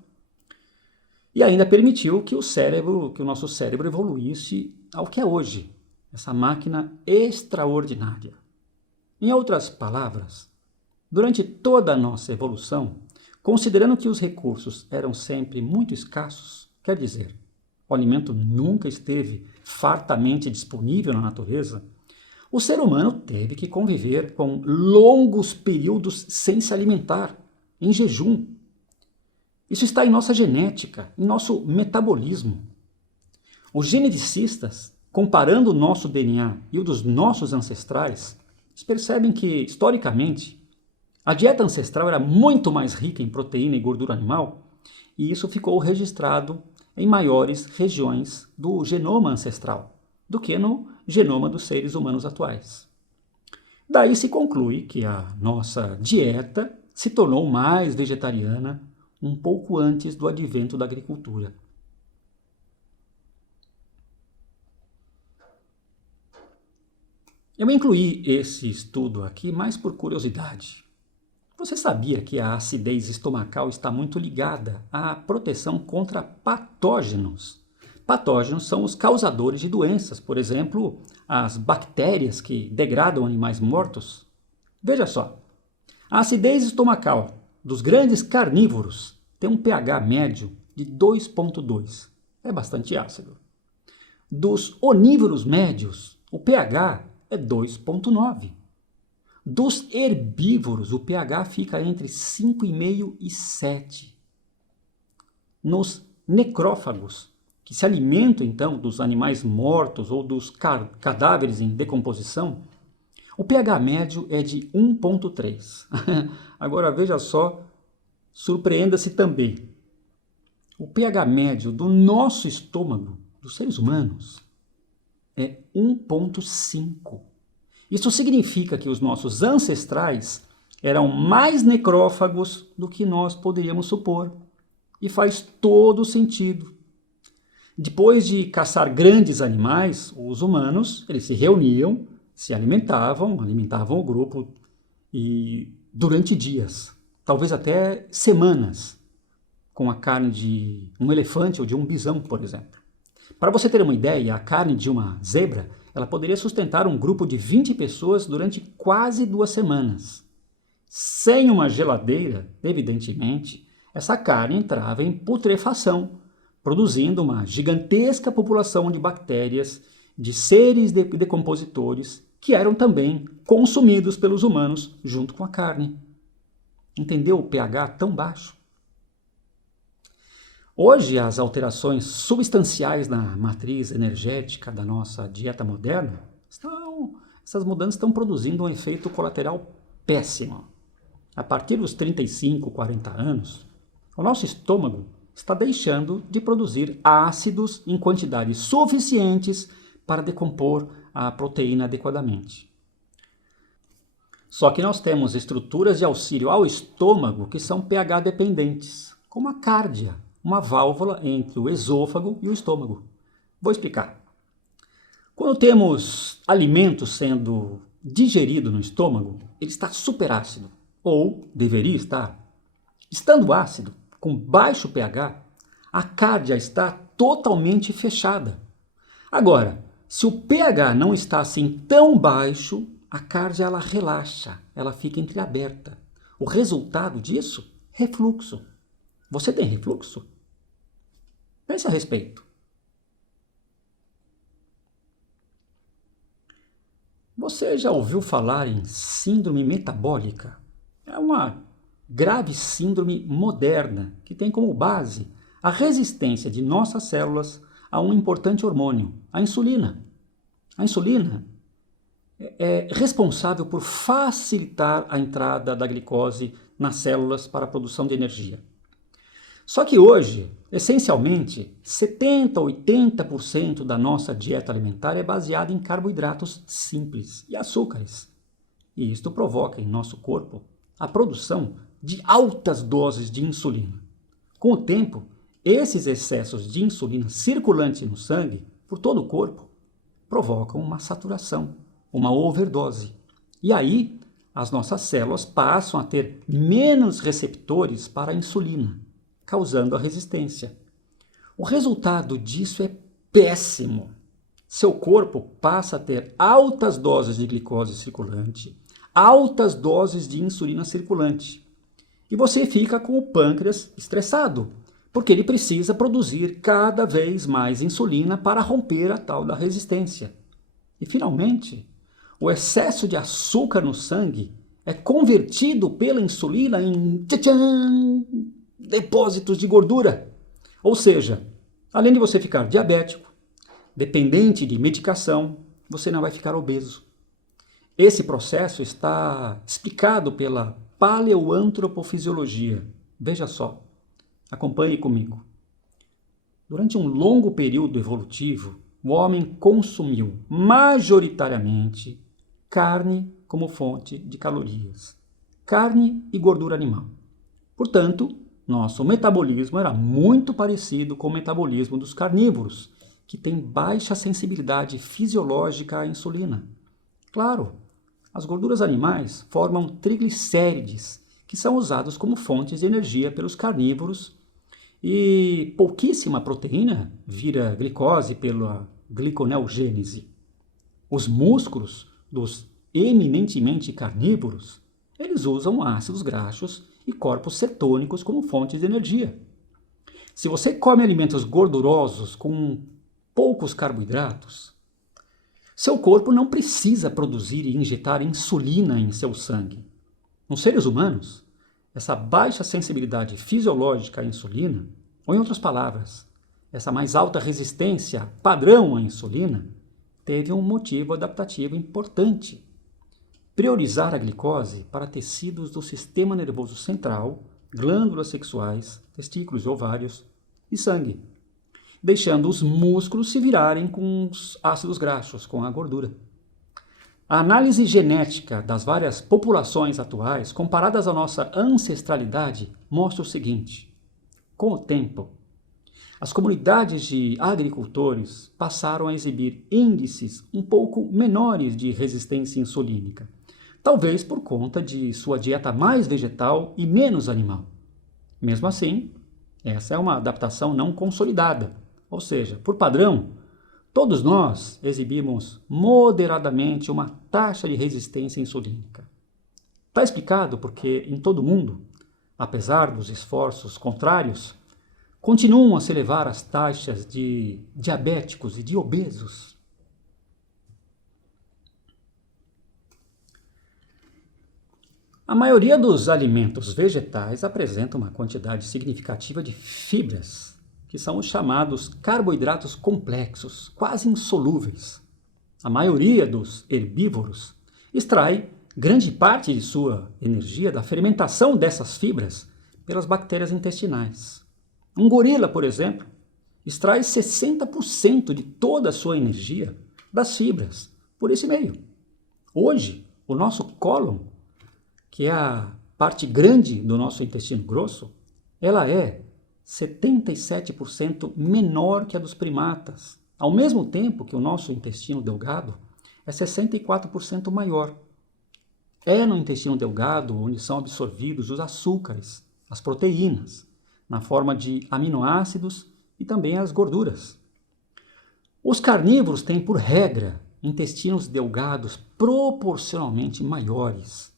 E ainda permitiu que o nosso cérebro evoluísse ao que é hoje, essa máquina extraordinária. Em outras palavras, durante toda a nossa evolução, considerando que os recursos eram sempre muito escassos, quer dizer, o alimento nunca esteve fartamente disponível na natureza, o ser humano teve que conviver com longos períodos sem se alimentar, em jejum. Isso está em nossa genética, em nosso metabolismo. Os geneticistas, comparando o nosso DNA e o dos nossos ancestrais, eles percebem que, historicamente, a dieta ancestral era muito mais rica em proteína e gordura animal, e isso ficou registrado em maiores regiões do genoma ancestral do que no genoma dos seres humanos atuais. Daí se conclui que a nossa dieta se tornou mais vegetariana um pouco antes do advento da agricultura. Eu incluí esse estudo aqui mais por curiosidade. Você sabia que a acidez estomacal está muito ligada à proteção contra patógenos? Patógenos são os causadores de doenças, por exemplo, as bactérias que degradam animais mortos. Veja só, a acidez estomacal dos grandes carnívoros tem um pH médio de 2,2. É bastante ácido. Dos onívoros médios, o pH é 2,9. Dos herbívoros, o pH fica entre 5,5 e 7. Nos necrófagos, que se alimentam então dos animais mortos ou dos cadáveres em decomposição, o pH médio é de 1,3. Agora veja só, surpreenda-se também. O pH médio do nosso estômago, dos seres humanos, é 1,5. Isso significa que os nossos ancestrais eram mais necrófagos do que nós poderíamos supor. E faz todo sentido. Depois de caçar grandes animais, os humanos eles se reuniam, se alimentavam o grupo e durante dias, talvez até semanas, com a carne de um elefante ou de um bisão, por exemplo. Para você ter uma ideia, a carne de uma zebra ela poderia sustentar um grupo de 20 pessoas durante quase 2 semanas. Sem uma geladeira, evidentemente, essa carne entrava em putrefação, produzindo uma gigantesca população de bactérias, de seres decompositores, que eram também consumidos pelos humanos junto com a carne. Entendeu o pH tão baixo? Hoje, as alterações substanciais na matriz energética da nossa dieta moderna, essas mudanças estão produzindo um efeito colateral péssimo. A partir dos 35, 40 anos, O nosso estômago está deixando de produzir ácidos em quantidades suficientes para decompor a proteína adequadamente. Só que nós temos estruturas de auxílio ao estômago que são pH dependentes, como a cárdia, uma válvula entre o esôfago e o estômago. Vou explicar. Quando temos alimentos sendo digeridos no estômago, ele está superácido, ou deveria estar. Estando ácido, com baixo pH, a cárdia está totalmente fechada. Agora, se o pH não está assim tão baixo, a cárdia ela relaxa, ela fica entreaberta. O resultado disso? Refluxo. Você tem refluxo? Pense a respeito. Você já ouviu falar em síndrome metabólica? É uma grave síndrome moderna que tem como base a resistência de nossas células a um importante hormônio, a insulina. A insulina é responsável por facilitar a entrada da glicose nas células para a produção de energia. Só que hoje, essencialmente, 70% a 80% da nossa dieta alimentar é baseada em carboidratos simples e açúcares. E isto provoca em nosso corpo a produção de altas doses de insulina. Com o tempo, esses excessos de insulina circulante no sangue, por todo o corpo, provocam uma saturação, uma overdose. E aí, as nossas células passam a ter menos receptores para a insulina, causando a resistência. O resultado disso é péssimo. Seu corpo passa a ter altas doses de glicose circulante, altas doses de insulina circulante. E você fica com o pâncreas estressado, porque ele precisa produzir cada vez mais insulina para romper a tal da resistência. E finalmente, o excesso de açúcar no sangue é convertido pela insulina em depósitos de gordura. Ou seja, além de você ficar diabético, dependente de medicação, você não vai ficar obeso. Esse processo está explicado pela paleoantropofisiologia. Veja só, acompanhe comigo. Durante um longo período evolutivo, o homem consumiu majoritariamente carne como fonte de calorias, carne e gordura animal. Portanto, nosso metabolismo era muito parecido com o metabolismo dos carnívoros, que têm baixa sensibilidade fisiológica à insulina. Claro, as gorduras animais formam triglicérides, que são usados como fontes de energia pelos carnívoros, e pouquíssima proteína vira glicose pela gliconeogênese. Os músculos dos eminentemente carnívoros, eles usam ácidos graxos e corpos cetônicos como fontes de energia. Se você come alimentos gordurosos com poucos carboidratos, seu corpo não precisa produzir e injetar insulina em seu sangue. Nos seres humanos, essa baixa sensibilidade fisiológica à insulina, ou em outras palavras, essa mais alta resistência padrão à insulina, teve um motivo adaptativo importante: priorizar a glicose para tecidos do sistema nervoso central, glândulas sexuais, testículos, ovários e sangue, deixando os músculos se virarem com os ácidos graxos, com a gordura. A análise genética das várias populações atuais, comparadas à nossa ancestralidade, mostra o seguinte: com o tempo, as comunidades de agricultores passaram a exibir índices um pouco menores de resistência insulínica, talvez por conta de sua dieta mais vegetal e menos animal. Mesmo assim, essa é uma adaptação não consolidada, ou seja, por padrão, todos nós exibimos moderadamente uma taxa de resistência insulínica. Está explicado porque em todo o mundo, apesar dos esforços contrários, continuam a se elevar as taxas de diabéticos e de obesos. A maioria dos alimentos vegetais apresenta uma quantidade significativa de fibras, que são os chamados carboidratos complexos, quase insolúveis. A maioria dos herbívoros extrai grande parte de sua energia da fermentação dessas fibras, pelas bactérias intestinais. Um gorila, por exemplo, extrai 60% de toda a sua energia das fibras por esse meio. Hoje, o nosso cólon, que é a parte grande do nosso intestino grosso, ela é 77% menor que a dos primatas, ao mesmo tempo que o nosso intestino delgado é 64% maior. É no intestino delgado onde são absorvidos os açúcares, as proteínas, na forma de aminoácidos e também as gorduras. Os carnívoros têm, por regra, intestinos delgados proporcionalmente maiores.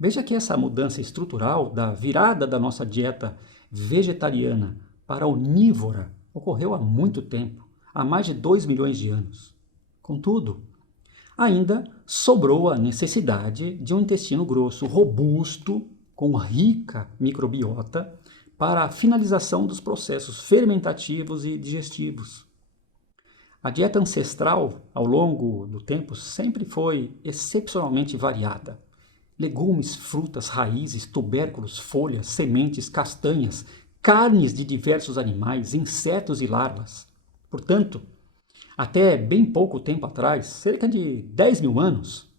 Veja que essa mudança estrutural da virada da nossa dieta vegetariana para onívora ocorreu há muito tempo, há mais de 2 milhões de anos. Contudo, ainda sobrou a necessidade de um intestino grosso robusto, com rica microbiota, para a finalização dos processos fermentativos e digestivos. A dieta ancestral, ao longo do tempo, sempre foi excepcionalmente variada. Legumes, frutas, raízes, tubérculos, folhas, sementes, castanhas, carnes de diversos animais, insetos e larvas. Portanto, até bem pouco tempo atrás, cerca de 10 mil anos,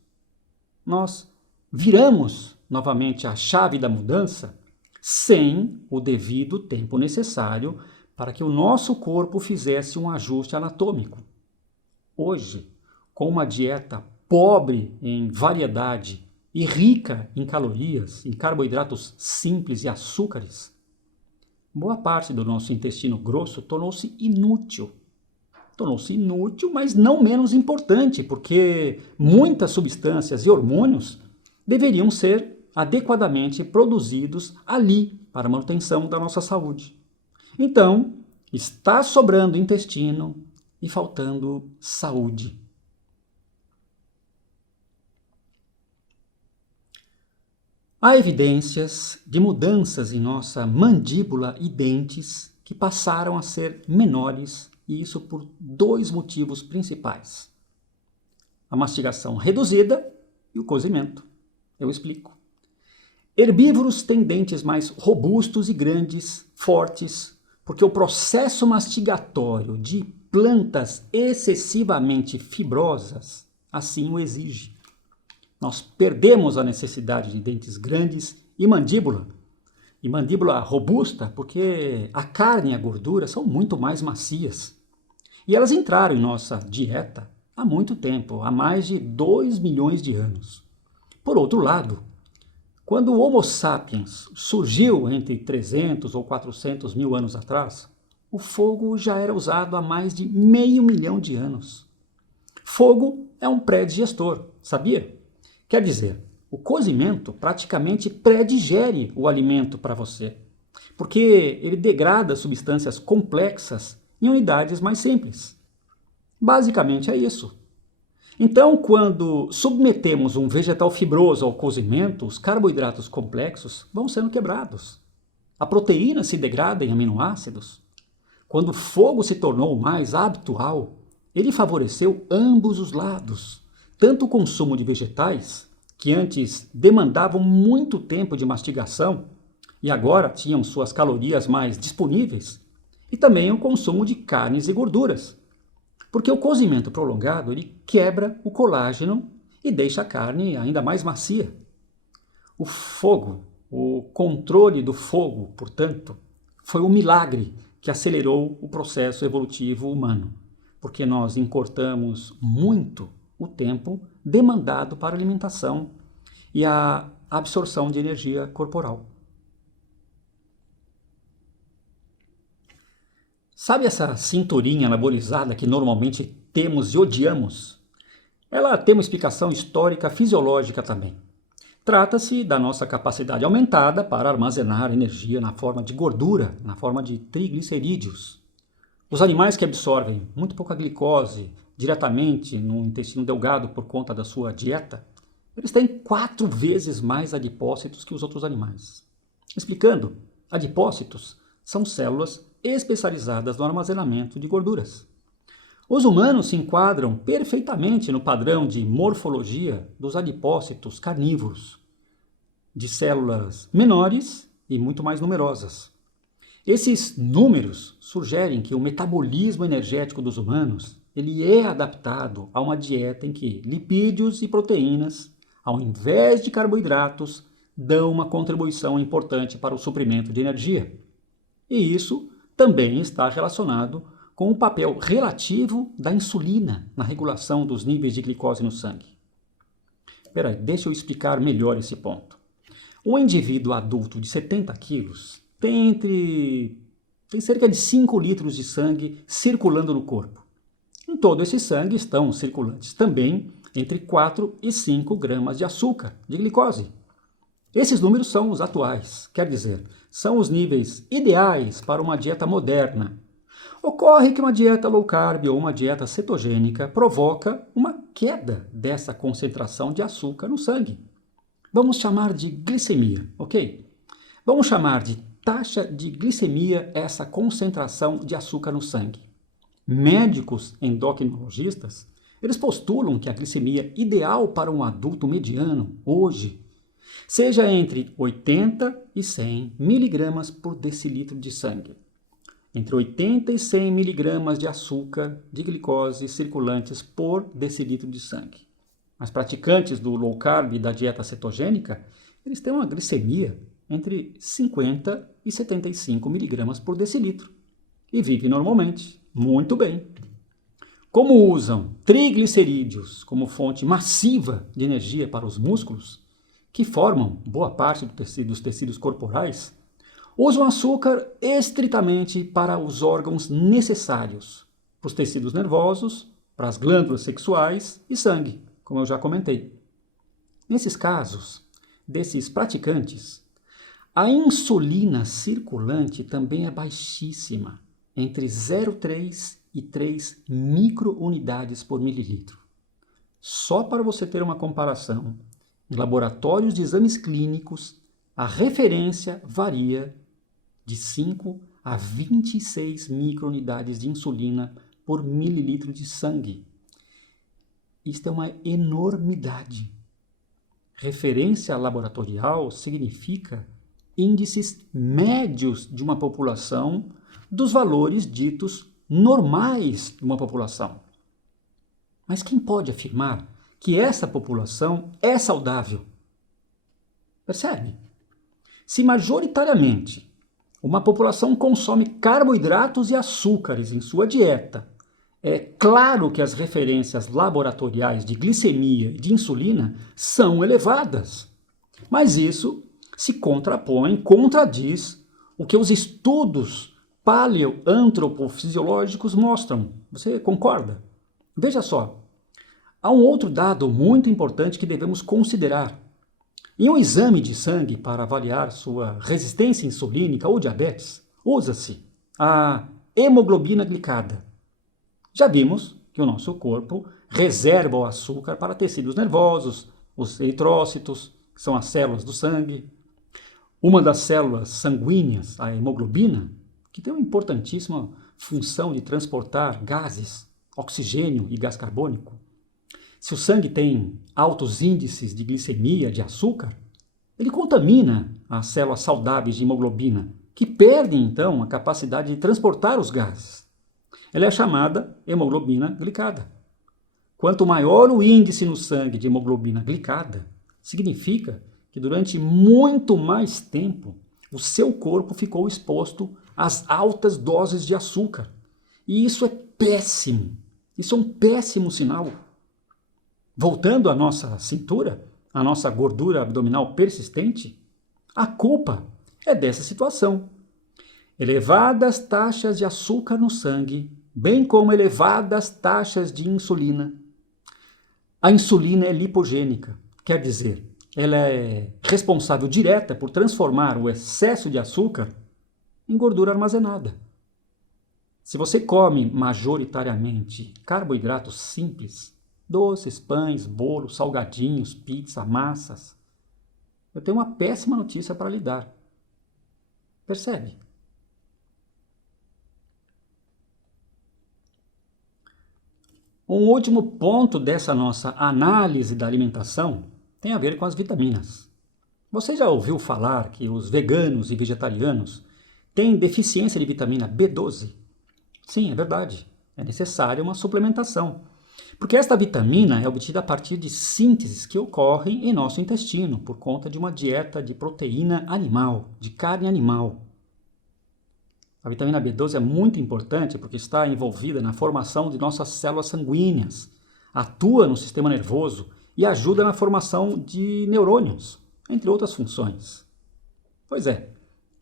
nós viramos novamente a chave da mudança sem o devido tempo necessário para que o nosso corpo fizesse um ajuste anatômico. Hoje, com uma dieta pobre em variedade e rica em calorias, em carboidratos simples e açúcares, boa parte do nosso intestino grosso tornou-se inútil. Tornou-se inútil, mas não menos importante, porque muitas substâncias e hormônios deveriam ser adequadamente produzidos ali para a manutenção da nossa saúde. Então, está sobrando intestino e faltando saúde. Há evidências de mudanças em nossa mandíbula e dentes que passaram a ser menores, e isso por 2 motivos principais: a mastigação reduzida e o cozimento. Eu explico. Herbívoros têm dentes mais robustos e grandes, fortes, porque o processo mastigatório de plantas excessivamente fibrosas assim o exige. Nós perdemos a necessidade de dentes grandes e mandíbula robusta, porque a carne e a gordura são muito mais macias. E elas entraram em nossa dieta há muito tempo, há mais de 2 milhões de anos. Por outro lado, quando o Homo sapiens surgiu entre 300 ou 400 mil anos atrás, o fogo já era usado há mais de 500 mil de anos. Fogo é um pré-digestor, sabia? Quer dizer, o cozimento praticamente pré-digere o alimento para você, porque ele degrada substâncias complexas em unidades mais simples. Basicamente é isso. Então, quando submetemos um vegetal fibroso ao cozimento, os carboidratos complexos vão sendo quebrados. A proteína se degrada em aminoácidos. Quando o fogo se tornou mais habitual, ele favoreceu ambos os lados. Tanto o consumo de vegetais, que antes demandavam muito tempo de mastigação e agora tinham suas calorias mais disponíveis, e também o consumo de carnes e gorduras. Porque o cozimento prolongado ele quebra o colágeno e deixa a carne ainda mais macia. O fogo, o controle do fogo, portanto, foi um milagre que acelerou o processo evolutivo humano, porque nós encurtamos muito o tempo demandado para a alimentação e a absorção de energia corporal. Sabe essa cinturinha anabolizada que normalmente temos e odiamos? Ela tem uma explicação histórica fisiológica também. Trata-se da nossa capacidade aumentada para armazenar energia na forma de gordura, na forma de triglicerídeos. Os animais que absorvem muito pouca glicose diretamente no intestino delgado por conta da sua dieta, eles têm 4 vezes mais adipócitos que os outros animais. Explicando, adipócitos são células especializadas no armazenamento de gorduras. Os humanos se enquadram perfeitamente no padrão de morfologia dos adipócitos carnívoros, de células menores e muito mais numerosas. Esses números sugerem que o metabolismo energético dos humanos ele é adaptado a uma dieta em que lipídios e proteínas, ao invés de carboidratos, dão uma contribuição importante para o suprimento de energia. E isso também está relacionado com o papel relativo da insulina na regulação dos níveis de glicose no sangue. Espera aí, deixa eu explicar melhor esse ponto. Um indivíduo adulto de 70 quilos tem cerca de 5 litros de sangue circulando no corpo. Em todo esse sangue estão circulantes também entre 4 e 5 gramas de açúcar, de glicose. Esses números são os atuais, quer dizer, são os níveis ideais para uma dieta moderna. Ocorre que uma dieta low carb ou uma dieta cetogênica provoca uma queda dessa concentração de açúcar no sangue. Vamos chamar de glicemia, ok? Vamos chamar de taxa de glicemia essa concentração de açúcar no sangue. Médicos endocrinologistas, eles postulam que a glicemia ideal para um adulto mediano, hoje, seja entre 80 e 100 miligramas por decilitro de sangue. Entre 80 e 100 miligramas de açúcar de glicose circulantes por decilitro de sangue. As praticantes do low carb e da dieta cetogênica, eles têm uma glicemia entre 50 e 75 miligramas por decilitro e vivem normalmente, muito bem. Como usam triglicerídeos como fonte massiva de energia para os músculos, que formam boa parte dos tecidos corporais, usam açúcar estritamente para os órgãos necessários, para os tecidos nervosos, para as glândulas sexuais e sangue, como eu já comentei. Nesses casos, desses praticantes, a insulina circulante também é baixíssima, entre 0,3 e 3 microunidades por mililitro. Só para você ter uma comparação, em laboratórios de exames clínicos, a referência varia de 5 a 26 microunidades de insulina por mililitro de sangue. Isto é uma enormidade. Referência laboratorial significa índices médios de uma população dos valores ditos normais de uma população. Mas quem pode afirmar que essa população é saudável? Percebe? Se majoritariamente uma população consome carboidratos e açúcares em sua dieta, é claro que as referências laboratoriais de glicemia e de insulina são elevadas. Mas isso se contradiz o que os estudos paleoantropofisiológicos mostram. Você concorda? Veja só, há um outro dado muito importante que devemos considerar. Em um exame de sangue para avaliar sua resistência insulínica ou diabetes, usa-se a hemoglobina glicada. Já vimos que o nosso corpo reserva o açúcar para tecidos nervosos, os eritrócitos, que são as células do sangue. Uma das células sanguíneas, a hemoglobina, que tem uma importantíssima função de transportar gases, oxigênio e gás carbônico. Se o sangue tem altos índices de glicemia, de açúcar, ele contamina as células saudáveis de hemoglobina, que perdem então a capacidade de transportar os gases. Ela é chamada hemoglobina glicada. Quanto maior o índice no sangue de hemoglobina glicada, significa que durante muito mais tempo o seu corpo ficou exposto às altas doses de açúcar. E isso é péssimo. Isso é um péssimo sinal. Voltando à nossa cintura, à nossa gordura abdominal persistente, a culpa é dessa situação. Elevadas taxas de açúcar no sangue, bem como elevadas taxas de insulina. A insulina é lipogênica, quer dizer, ela é responsável direta por transformar o excesso de açúcar em gordura armazenada. Se você come majoritariamente carboidratos simples, doces, pães, bolos, salgadinhos, pizza, massas, eu tenho uma péssima notícia para lhe dar. Percebe? Um último ponto dessa nossa análise da alimentação tem a ver com as vitaminas. Você já ouviu falar que os veganos e vegetarianos têm deficiência de vitamina B12? Sim, é verdade. É necessária uma suplementação, porque esta vitamina é obtida a partir de sínteses que ocorrem em nosso intestino por conta de uma dieta de proteína animal, de carne animal. A vitamina B12 é muito importante porque está envolvida na formação de nossas células sanguíneas, atua no sistema nervoso e ajuda na formação de neurônios, entre outras funções. Pois é,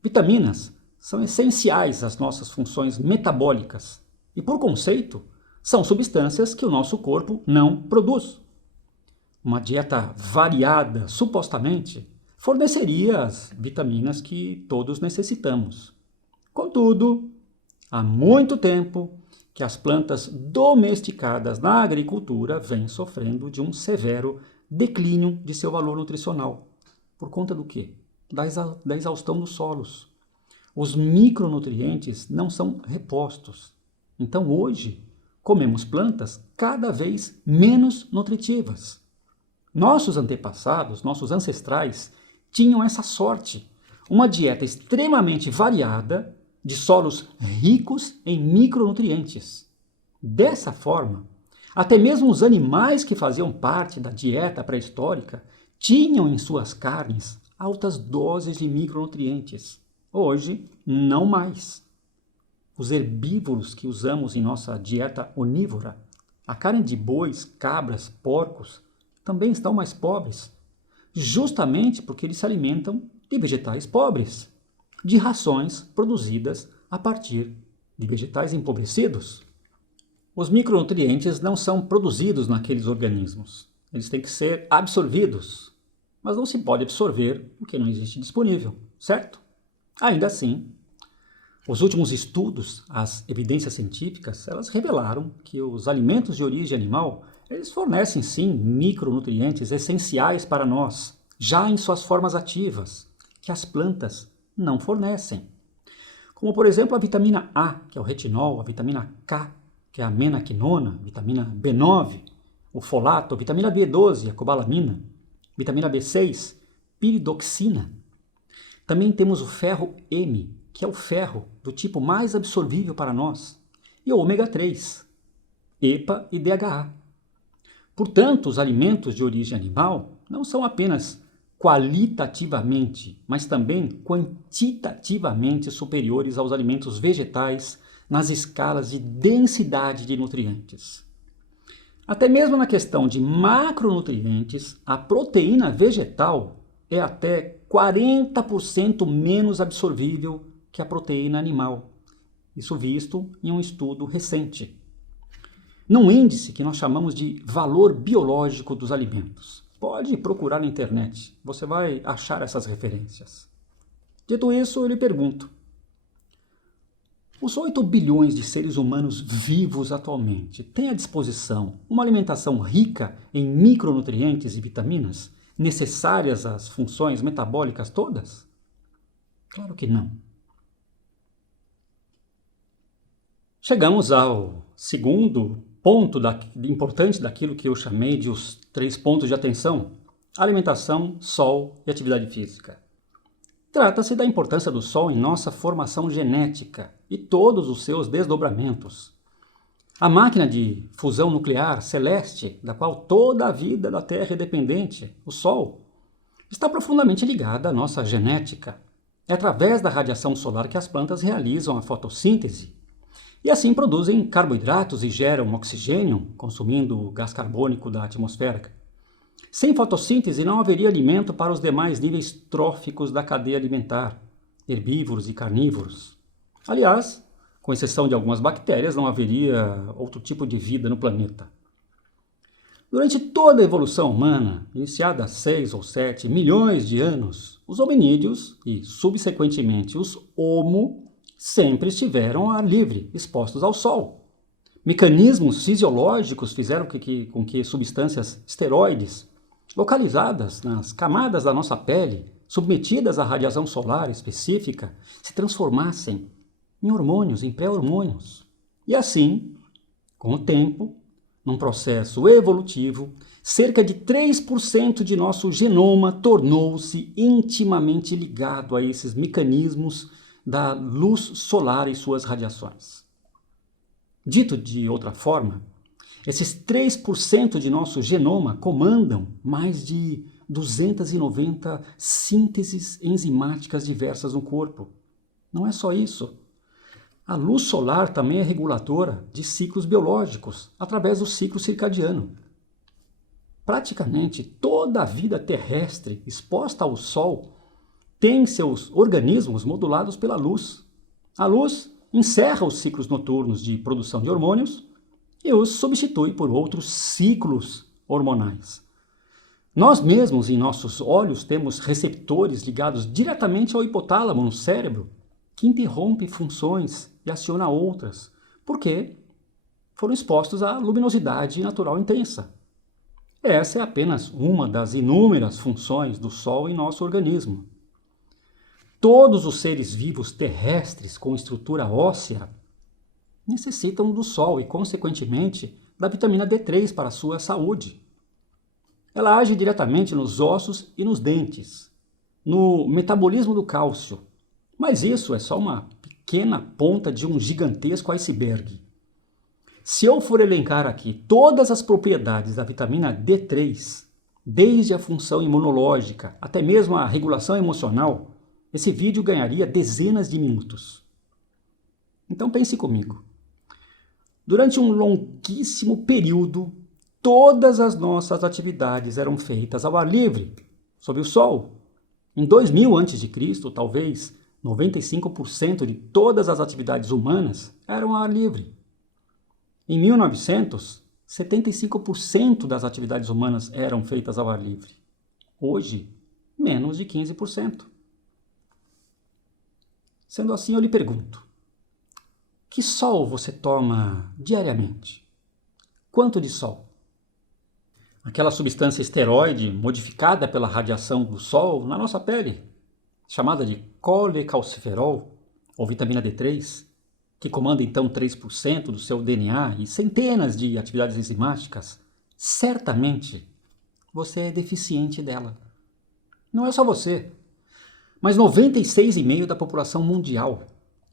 vitaminas são essenciais às nossas funções metabólicas e, por conceito, são substâncias que o nosso corpo não produz. Uma dieta variada, supostamente, forneceria as vitaminas que todos necessitamos. Contudo, há muito tempo que as plantas domesticadas na agricultura vêm sofrendo de um severo declínio de seu valor nutricional. Por conta do quê? Da exaustão dos solos. Os micronutrientes não são repostos. Então, hoje, comemos plantas cada vez menos nutritivas. Nossos antepassados, nossos ancestrais, tinham essa sorte. Uma dieta extremamente variada, de solos ricos em micronutrientes. Dessa forma, até mesmo os animais que faziam parte da dieta pré-histórica tinham em suas carnes altas doses de micronutrientes. Hoje, não mais. Os herbívoros que usamos em nossa dieta onívora, a carne de bois, cabras, porcos, também estão mais pobres, justamente porque eles se alimentam de vegetais pobres, de rações produzidas a partir de vegetais empobrecidos. Os micronutrientes não são produzidos naqueles organismos. Eles têm que ser absorvidos, mas não se pode absorver o que não existe disponível, certo? Ainda assim, os últimos estudos, as evidências científicas, elas revelaram que os alimentos de origem animal, eles fornecem sim micronutrientes essenciais para nós, já em suas formas ativas, que as plantas não fornecem. Como, por exemplo, a vitamina A, que é o retinol, a vitamina K, que é a menaquinona, vitamina B9, o folato, a vitamina B12, a cobalamina, vitamina B6, piridoxina. Também temos o ferro M, que é o ferro do tipo mais absorvível para nós, e o ômega 3, EPA e DHA. Portanto, os alimentos de origem animal não são apenas qualitativamente, mas também quantitativamente superiores aos alimentos vegetais nas escalas de densidade de nutrientes. Até mesmo na questão de macronutrientes, a proteína vegetal é até 40% menos absorvível que a proteína animal. Isso visto em um estudo recente. Num índice que nós chamamos de valor biológico dos alimentos. Pode procurar na internet, você vai achar essas referências. Dito isso, eu lhe pergunto: os 8 bilhões de seres humanos vivos atualmente têm à disposição uma alimentação rica em micronutrientes e vitaminas necessárias às funções metabólicas todas? Claro que não. Chegamos ao segundo ponto importante daquilo que eu chamei de os 3 pontos de atenção: alimentação, sol e atividade física. Trata-se da importância do sol em nossa formação genética e todos os seus desdobramentos. A máquina de fusão nuclear celeste, da qual toda a vida da Terra é dependente, o Sol, está profundamente ligada à nossa genética. É através da radiação solar que as plantas realizam a fotossíntese e assim produzem carboidratos e geram oxigênio, consumindo o gás carbônico da atmosfera. Sem fotossíntese não haveria alimento para os demais níveis tróficos da cadeia alimentar, herbívoros e carnívoros. Aliás, com exceção de algumas bactérias, não haveria outro tipo de vida no planeta. Durante toda a evolução humana, iniciada há 6 ou 7 milhões de anos, os hominídeos e, subsequentemente, os Homo sempre estiveram ao ar livre, expostos ao sol. Mecanismos fisiológicos fizeram com que substâncias esteroides, localizadas nas camadas da nossa pele, submetidas à radiação solar específica, se transformassem em hormônios, em pré-hormônios. E assim, com o tempo, num processo evolutivo, cerca de 3% de nosso genoma tornou-se intimamente ligado a esses mecanismos da luz solar e suas radiações. Dito de outra forma, esses 3% de nosso genoma comandam mais de 290 sínteses enzimáticas diversas no corpo. Não é só isso. A luz solar também é reguladora de ciclos biológicos, através do ciclo circadiano. Praticamente toda a vida terrestre exposta ao Sol tem seus organismos modulados pela luz. A luz encerra os ciclos noturnos de produção de hormônios e os substitui por outros ciclos hormonais. Nós mesmos, em nossos olhos, temos receptores ligados diretamente ao hipotálamo no cérebro, que interrompe funções e aciona outras, porque foram expostos à luminosidade natural intensa. Essa é apenas uma das inúmeras funções do Sol em nosso organismo. Todos os seres vivos terrestres com estrutura óssea necessitam do Sol e, consequentemente, da vitamina D3 para a sua saúde. Ela age diretamente nos ossos e nos dentes, no metabolismo do cálcio, mas isso é só uma pequena ponta de um gigantesco iceberg. Se eu for elencar aqui todas as propriedades da vitamina D3, desde a função imunológica até mesmo a regulação emocional, esse vídeo ganharia dezenas de minutos. Então pense comigo. Durante um longuíssimo período, todas as nossas atividades eram feitas ao ar livre, sob o sol. Em 2000 a.C., talvez 95% de todas as atividades humanas eram ao ar livre. Em 1900, 75% das atividades humanas eram feitas ao ar livre. Hoje, menos de 15%. Sendo assim, eu lhe pergunto: que sol você toma diariamente? Quanto de sol? Aquela substância esteroide modificada pela radiação do sol na nossa pele, chamada de colecalciferol, ou vitamina D3, que comanda então 3% do seu DNA e centenas de atividades enzimáticas, certamente você é deficiente dela. Não é só você, mas 96,5% da população mundial.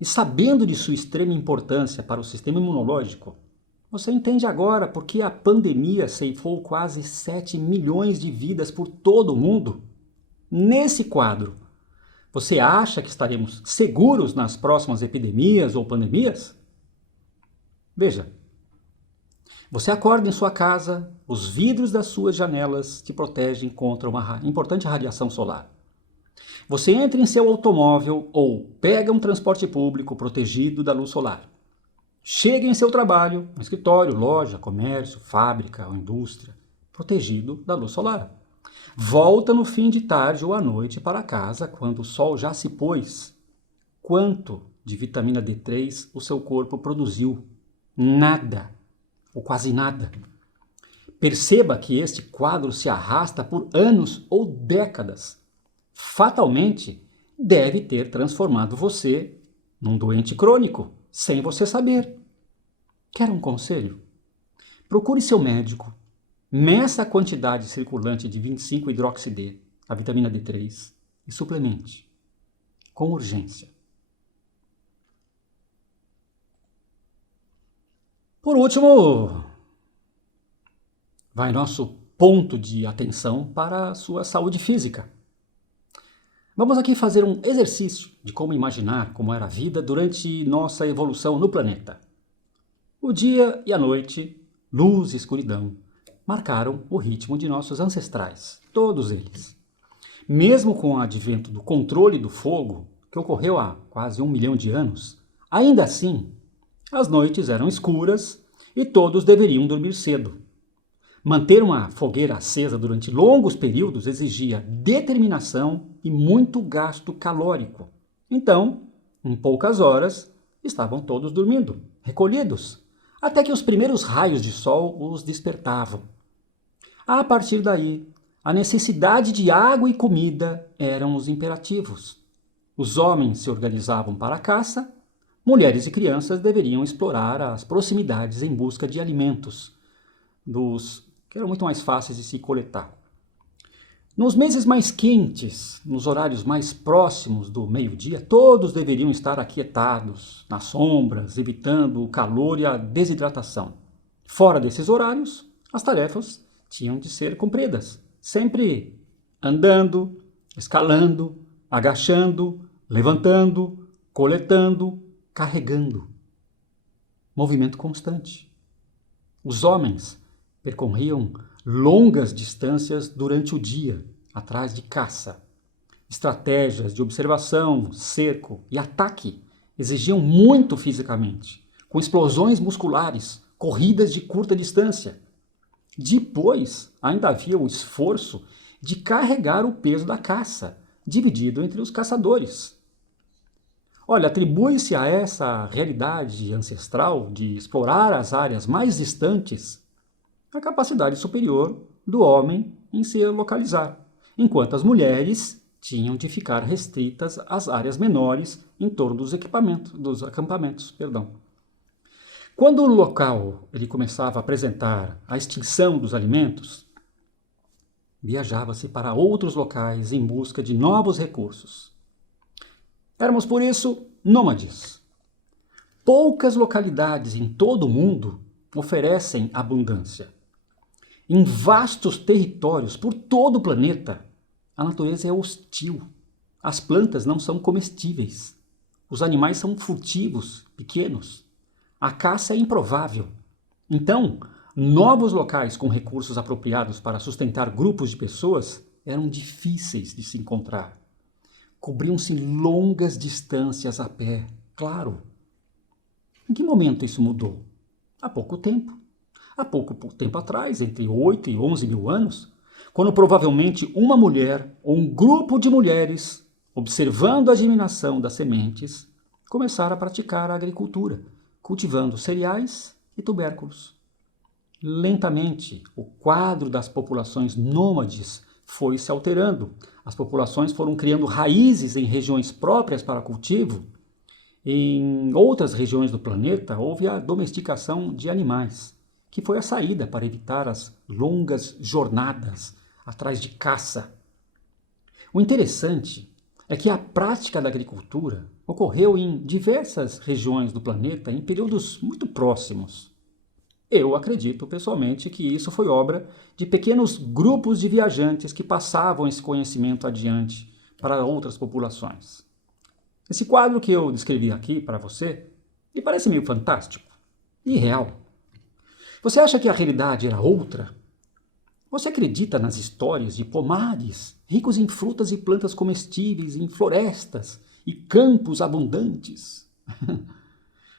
E sabendo de sua extrema importância para o sistema imunológico, você entende agora por que a pandemia ceifou quase 7 milhões de vidas por todo o mundo? Nesse quadro, você acha que estaremos seguros nas próximas epidemias ou pandemias? Veja, você acorda em sua casa, os vidros das suas janelas te protegem contra uma importante radiação solar. Você entra em seu automóvel ou pega um transporte público protegido da luz solar. Chega em seu trabalho, no escritório, loja, comércio, fábrica ou indústria, protegido da luz solar. Volta no fim de tarde ou à noite para casa quando o sol já se pôs. Quanto de vitamina D3 o seu corpo produziu? Nada, ou quase nada. Perceba que este quadro se arrasta por anos ou décadas. Fatalmente, deve ter transformado você num doente crônico, sem você saber. Quer um conselho? Procure seu médico, meça a quantidade circulante de 25-hidroxi-D, a vitamina D3, e suplemente, com urgência. Por último, vai nosso ponto de atenção para a sua saúde física. Vamos aqui fazer um exercício de como imaginar como era a vida durante nossa evolução no planeta. O dia e a noite, luz e escuridão, marcaram o ritmo de nossos ancestrais, todos eles. Mesmo com o advento do controle do fogo, que ocorreu há quase 1 milhão de anos, ainda assim, as noites eram escuras e todos deveriam dormir cedo. Manter uma fogueira acesa durante longos períodos exigia determinação e muito gasto calórico. Então, em poucas horas, estavam todos dormindo, recolhidos, até que os primeiros raios de sol os despertavam. A partir daí, a necessidade de água e comida eram os imperativos. Os homens se organizavam para a caça, mulheres e crianças deveriam explorar as proximidades em busca de alimentos. que eram muito mais fáceis de se coletar. Nos meses mais quentes, nos horários mais próximos do meio-dia, todos deveriam estar aquietados, nas sombras, evitando o calor e a desidratação. Fora desses horários, as tarefas tinham de ser cumpridas, sempre andando, escalando, agachando, levantando, coletando, carregando. Movimento constante. Os homens percorriam longas distâncias durante o dia, atrás de caça. Estratégias de observação, cerco e ataque exigiam muito fisicamente, com explosões musculares, corridas de curta distância. Depois, ainda havia o esforço de carregar o peso da caça, dividido entre os caçadores. Olha, atribui-se a essa realidade ancestral de explorar as áreas mais distantes a capacidade superior do homem em se localizar, enquanto as mulheres tinham de ficar restritas às áreas menores em torno dos acampamentos. Quando o local ele começava a apresentar a extinção dos alimentos, viajava-se para outros locais em busca de novos recursos. Éramos, por isso, nômades. Poucas localidades em todo o mundo oferecem abundância. Em vastos territórios por todo o planeta, a natureza é hostil. As plantas não são comestíveis. Os animais são furtivos, pequenos. A caça é improvável. Então, novos locais com recursos apropriados para sustentar grupos de pessoas eram difíceis de se encontrar. Cobriam-se longas distâncias a pé, claro. Em que momento isso mudou? Há pouco tempo. Há pouco tempo atrás, entre 8 e 11 mil anos, quando provavelmente uma mulher ou um grupo de mulheres, observando a germinação das sementes, começaram a praticar a agricultura, cultivando cereais e tubérculos. Lentamente, o quadro das populações nômades foi se alterando. As populações foram criando raízes em regiões próprias para cultivo. Em outras regiões do planeta, houve a domesticação de animais, que foi a saída para evitar as longas jornadas atrás de caça. O interessante é que a prática da agricultura ocorreu em diversas regiões do planeta em períodos muito próximos. Eu acredito pessoalmente que isso foi obra de pequenos grupos de viajantes que passavam esse conhecimento adiante para outras populações. Esse quadro que eu descrevi aqui para você me parece meio fantástico e real. Você acha que a realidade era outra? Você acredita nas histórias de pomares ricos em frutas e plantas comestíveis, em florestas e campos abundantes?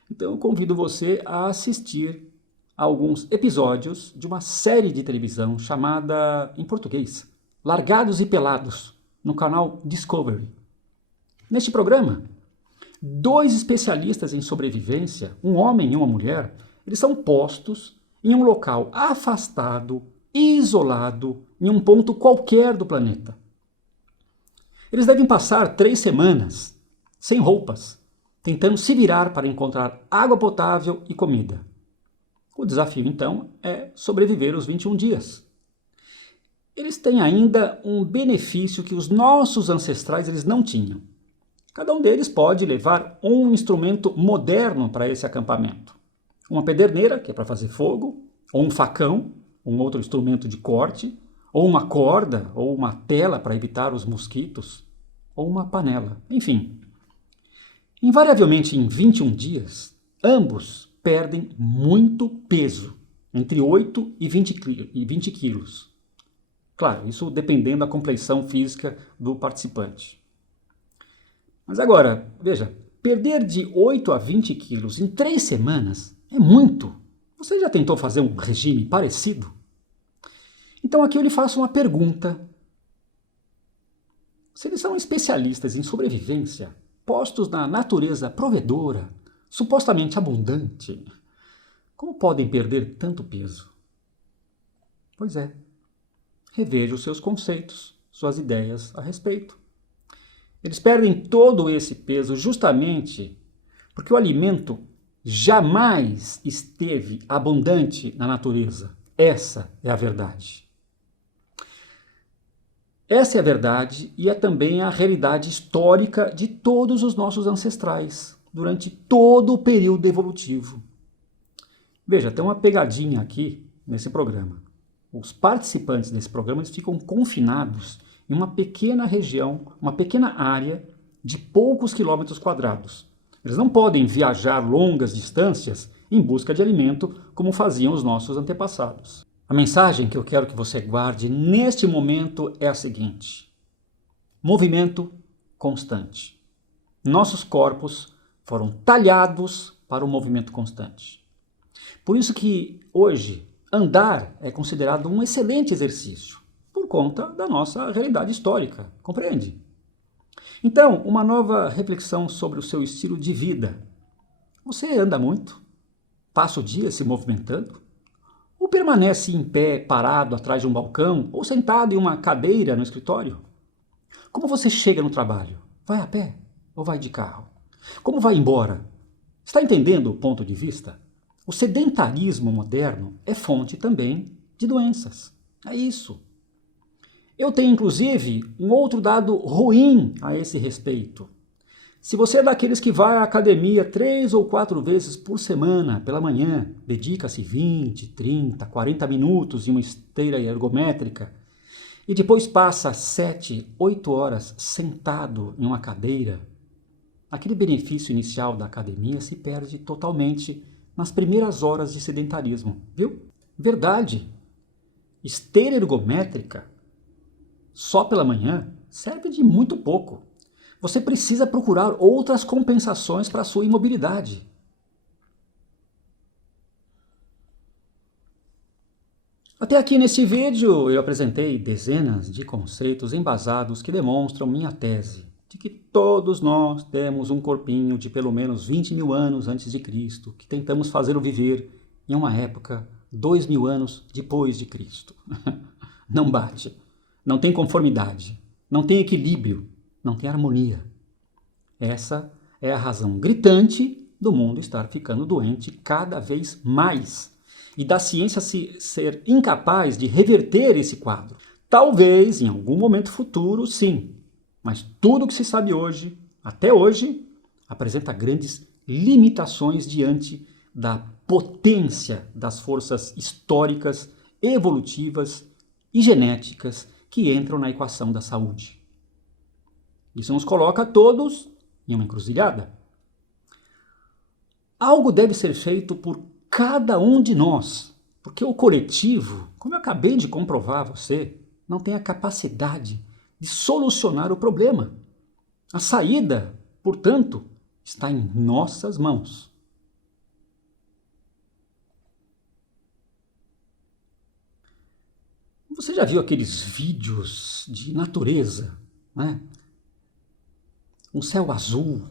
Então eu convido você a assistir a alguns episódios de uma série de televisão chamada, em português, Largados e Pelados, no canal Discovery. Neste programa, 2 especialistas em sobrevivência, um homem e uma mulher, eles são postos em um local afastado, isolado, em um ponto qualquer do planeta. Eles devem passar 3 semanas, sem roupas, tentando se virar para encontrar água potável e comida. O desafio, então, é sobreviver os 21 dias. Eles têm ainda um benefício que os nossos ancestrais eles não tinham. Cada um deles pode levar um instrumento moderno para esse acampamento. Uma pederneira, que é para fazer fogo, ou um facão, um outro instrumento de corte, ou uma corda, ou uma tela para evitar os mosquitos, ou uma panela, enfim. Invariavelmente em 21 dias, ambos perdem muito peso, entre 8 e 20 quilos. Claro, isso dependendo da complexão física do participante. Mas agora, veja, perder de 8 a 20 quilos em 3 semanas é muito. Você já tentou fazer um regime parecido? Então aqui eu lhe faço uma pergunta. Se eles são especialistas em sobrevivência, postos na natureza provedora, supostamente abundante, como podem perder tanto peso? Pois é, reveja os seus conceitos, suas ideias a respeito. Eles perdem todo esse peso justamente porque o alimento jamais esteve abundante na natureza. Essa é a verdade. Essa é a verdade e é também a realidade histórica de todos os nossos ancestrais, durante todo o período evolutivo. Veja, tem uma pegadinha aqui nesse programa. Os participantes desse programa eles ficam confinados em uma pequena região, uma pequena área de poucos quilômetros quadrados. Eles não podem viajar longas distâncias em busca de alimento como faziam os nossos antepassados. A mensagem que eu quero que você guarde neste momento é a seguinte: movimento constante. Nossos corpos foram talhados para o movimento constante. Por isso que hoje andar é considerado um excelente exercício, por conta da nossa realidade histórica, compreende? Então, uma nova reflexão sobre o seu estilo de vida. Você anda muito? Passa o dia se movimentando? Ou permanece em pé, parado atrás de um balcão ou sentado em uma cadeira no escritório? Como você chega no trabalho? Vai a pé ou vai de carro? Como vai embora? Está entendendo o ponto de vista? O sedentarismo moderno é fonte também de doenças. É isso. Eu tenho inclusive um outro dado ruim a esse respeito. Se você é daqueles que vai à academia 3 ou 4 vezes por semana, pela manhã, dedica-se 20, 30, 40 minutos em uma esteira ergométrica e depois passa 7, 8 horas sentado em uma cadeira, aquele benefício inicial da academia se perde totalmente nas primeiras horas de sedentarismo, viu? Verdade. Esteira ergométrica só pela manhã serve de muito pouco. Você precisa procurar outras compensações para a sua imobilidade. Até aqui nesse vídeo eu apresentei dezenas de conceitos embasados que demonstram minha tese de que todos nós temos um corpinho de pelo menos 20 mil anos antes de Cristo, que tentamos fazê-lo viver em uma época 2.000 anos depois de Cristo. Não bate, não tem conformidade, não tem equilíbrio, não tem harmonia. Essa é a razão gritante do mundo estar ficando doente cada vez mais e da ciência ser incapaz de reverter esse quadro. Talvez em algum momento futuro, sim, mas tudo o que se sabe hoje, até hoje, apresenta grandes limitações diante da potência das forças históricas, evolutivas e genéticas que entram na equação da saúde. Isso nos coloca todos em uma encruzilhada. Algo deve ser feito por cada um de nós, porque o coletivo, como eu acabei de comprovar a você, não tem a capacidade de solucionar o problema. A saída, portanto, está em nossas mãos. Você já viu aqueles vídeos de natureza, né? Um céu azul,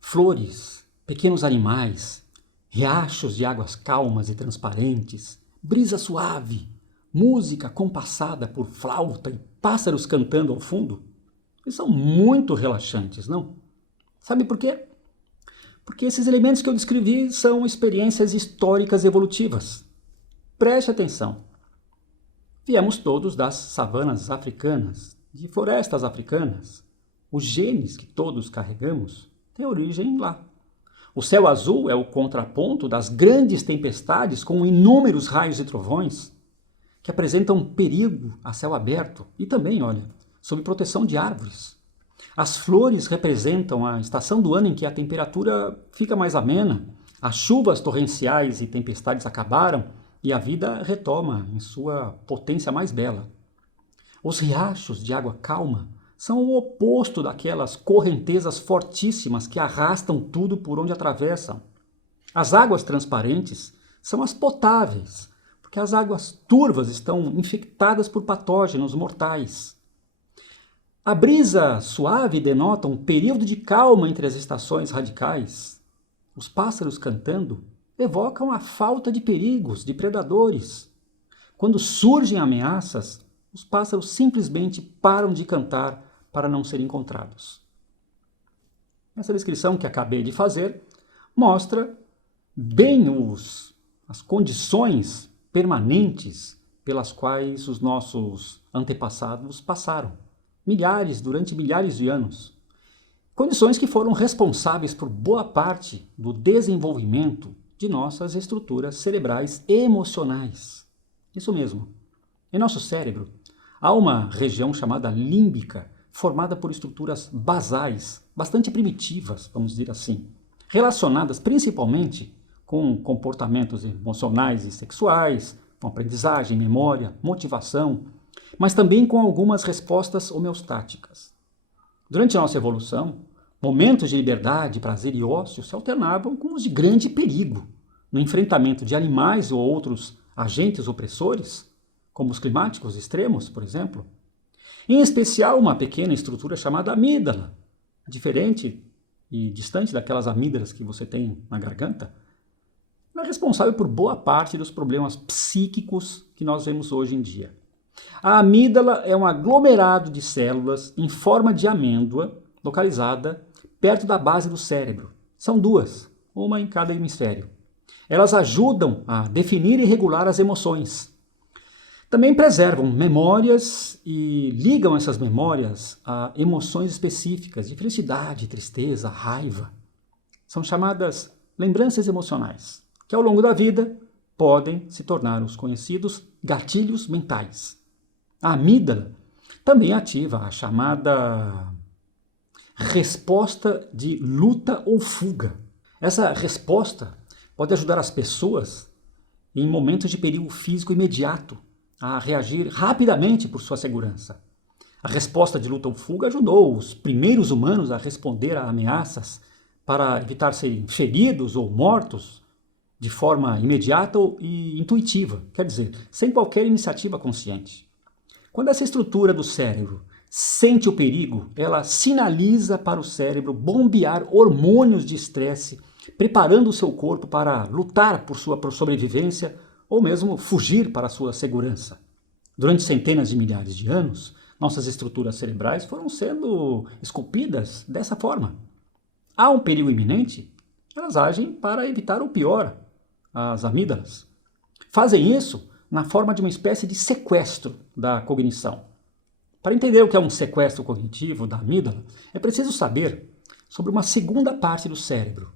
flores, pequenos animais, riachos de águas calmas e transparentes, brisa suave, música compassada por flauta e pássaros cantando ao fundo? Eles são muito relaxantes, não? Sabe por quê? Porque esses elementos que eu descrevi são experiências históricas evolutivas. Preste atenção. Viemos todos das savanas africanas, de florestas africanas. Os genes que todos carregamos têm origem lá. O céu azul é o contraponto das grandes tempestades com inúmeros raios e trovões que apresentam perigo a céu aberto e também, olha, sob proteção de árvores. As flores representam a estação do ano em que a temperatura fica mais amena, as chuvas torrenciais e tempestades acabaram e a vida retoma em sua potência mais bela. Os riachos de água calma são o oposto daquelas correntezas fortíssimas que arrastam tudo por onde atravessam. As águas transparentes são as potáveis, porque as águas turvas estão infectadas por patógenos mortais. A brisa suave denota um período de calma entre as estações radicais. Os pássaros cantando evocam a falta de perigos, de predadores. Quando surgem ameaças, os pássaros simplesmente param de cantar para não serem encontrados. Essa descrição que acabei de fazer mostra bem as condições permanentes pelas quais os nossos antepassados passaram, durante milhares de anos. Condições que foram responsáveis por boa parte do desenvolvimento de nossas estruturas cerebrais emocionais. Isso mesmo. Em nosso cérebro, há uma região chamada límbica, formada por estruturas basais, bastante primitivas, vamos dizer assim, relacionadas principalmente com comportamentos emocionais e sexuais, com aprendizagem, memória, motivação, mas também com algumas respostas homeostáticas. Durante a nossa evolução, momentos de liberdade, prazer e ócio se alternavam com os de grande perigo no enfrentamento de animais ou outros agentes opressores, como os climáticos extremos, por exemplo. Em especial, uma pequena estrutura chamada amígdala, diferente e distante daquelas amígdalas que você tem na garganta, ela é responsável por boa parte dos problemas psíquicos que nós vemos hoje em dia. A amígdala é um aglomerado de células em forma de amêndoa, localizada perto da base do cérebro. São duas, uma em cada hemisfério. Elas ajudam a definir e regular as emoções. Também preservam memórias e ligam essas memórias a emoções específicas de felicidade, tristeza, raiva. São chamadas lembranças emocionais, que ao longo da vida podem se tornar os conhecidos gatilhos mentais. A amígdala também ativa a chamada resposta de luta ou fuga. Essa resposta pode ajudar as pessoas em momentos de perigo físico imediato a reagir rapidamente por sua segurança. A resposta de luta ou fuga ajudou os primeiros humanos a responder a ameaças para evitar serem feridos ou mortos de forma imediata e intuitiva, quer dizer, sem qualquer iniciativa consciente. Quando essa estrutura do cérebro sente o perigo, ela sinaliza para o cérebro bombear hormônios de estresse, preparando o seu corpo para lutar por sua sobrevivência ou mesmo fugir para a sua segurança. Durante centenas de milhares de anos, nossas estruturas cerebrais foram sendo esculpidas dessa forma. Há um perigo iminente, elas agem para evitar o pior, as amígdalas. Fazem isso na forma de uma espécie de sequestro da cognição. Para entender o que é um sequestro cognitivo da amígdala, é preciso saber sobre uma segunda parte do cérebro.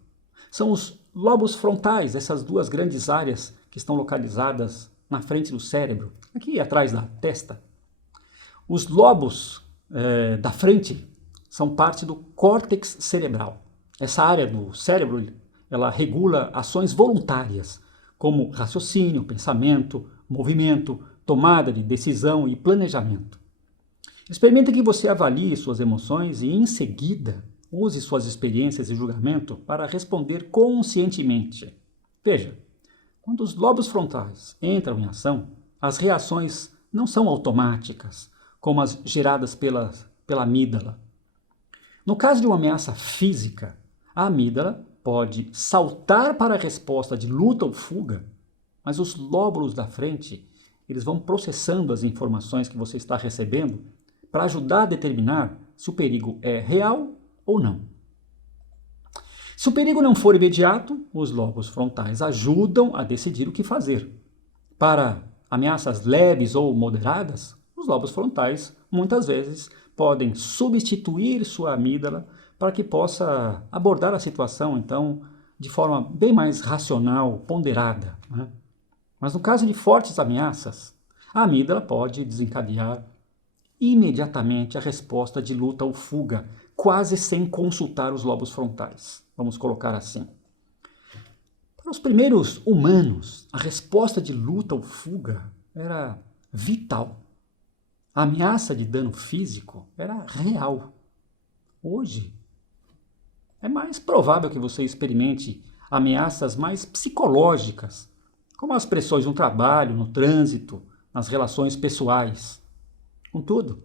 São os lobos frontais, essas duas grandes áreas que estão localizadas na frente do cérebro, aqui atrás da testa. Os lobos da frente são parte do córtex cerebral. Essa área do cérebro, ela regula ações voluntárias, como raciocínio, pensamento, movimento, tomada de decisão e planejamento. Experimente que você avalie suas emoções e, em seguida, use suas experiências e julgamento para responder conscientemente. Veja, quando os lobos frontais entram em ação, as reações não são automáticas, como as geradas pela amígdala. No caso de uma ameaça física, a amígdala pode saltar para a resposta de luta ou fuga, mas os lóbulos da frente, eles vão processando as informações que você está recebendo para ajudar a determinar se o perigo é real ou não. Se o perigo não for imediato, os lobos frontais ajudam a decidir o que fazer. Para ameaças leves ou moderadas, os lobos frontais muitas vezes podem substituir sua amígdala para que possa abordar a situação, então, de forma bem mais racional, ponderada, né? Mas no caso de fortes ameaças, a amígdala pode desencadear imediatamente a resposta de luta ou fuga, quase sem consultar os lobos frontais. Vamos colocar assim. Para os primeiros humanos, a resposta de luta ou fuga era vital. A ameaça de dano físico era real. Hoje, é mais provável que você experimente ameaças mais psicológicas, como as pressões no trabalho, no trânsito, nas relações pessoais. Contudo,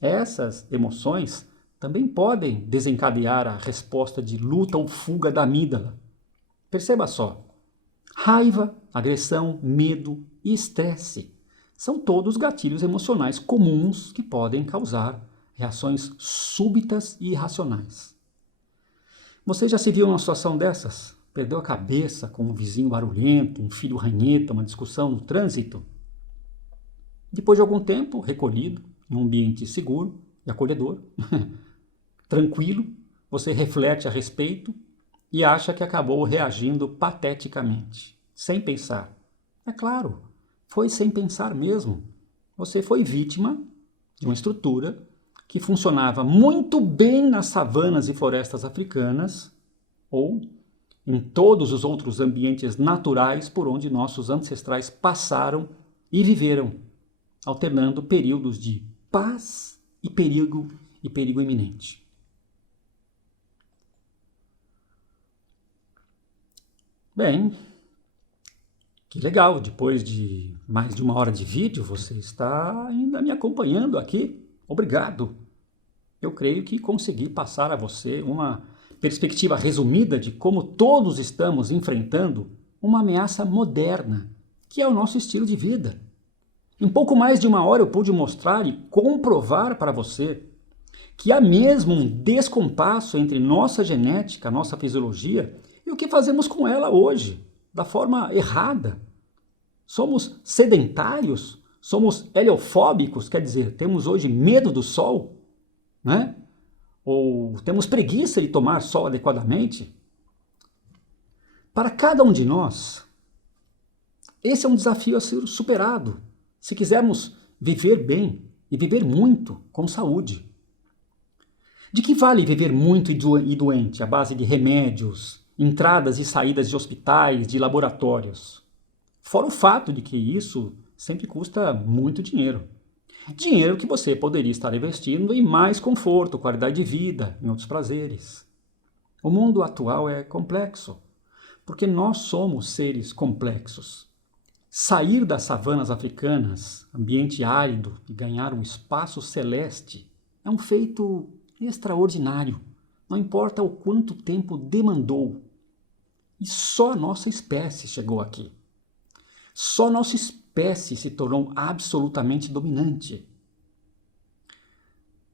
essas emoções também podem desencadear a resposta de luta ou fuga da amígdala. Perceba só, raiva, agressão, medo e estresse são todos gatilhos emocionais comuns que podem causar reações súbitas e irracionais. Você já se viu numa situação dessas? Perdeu a cabeça com um vizinho barulhento, um filho ranheta, uma discussão no trânsito? Depois de algum tempo, recolhido, em um ambiente seguro e acolhedor, tranquilo, você reflete a respeito e acha que acabou reagindo pateticamente, sem pensar. É claro, foi sem pensar mesmo. Você foi vítima de uma estrutura que funcionava muito bem nas savanas e florestas africanas ou em todos os outros ambientes naturais por onde nossos ancestrais passaram e viveram, alternando períodos de paz e perigo iminente. Bem, que legal, depois de mais de 1 hora de vídeo, você está ainda me acompanhando aqui. Obrigado. Eu creio que consegui passar a você uma perspectiva resumida de como todos estamos enfrentando uma ameaça moderna, que é o nosso estilo de vida. Em pouco mais de 1 hora eu pude mostrar e comprovar para você que há mesmo um descompasso entre nossa genética, nossa fisiologia e o que fazemos com ela hoje, da forma errada. Somos sedentários, somos heliofóbicos, quer dizer, temos hoje medo do sol, né? Ou temos preguiça de tomar sol adequadamente. Para cada um de nós, esse é um desafio a ser superado, se quisermos viver bem e viver muito com saúde. De que vale viver muito e doente à base de remédios, entradas e saídas de hospitais, de laboratórios? Fora o fato de que isso sempre custa muito dinheiro. Dinheiro que você poderia estar investindo em mais conforto, qualidade de vida, em outros prazeres. O mundo atual é complexo, porque nós somos seres complexos. Sair das savanas africanas, ambiente árido, e ganhar um espaço celeste é um feito extraordinário. Não importa o quanto tempo demandou. E só a nossa espécie chegou aqui. Só nossa espécie se tornou absolutamente dominante.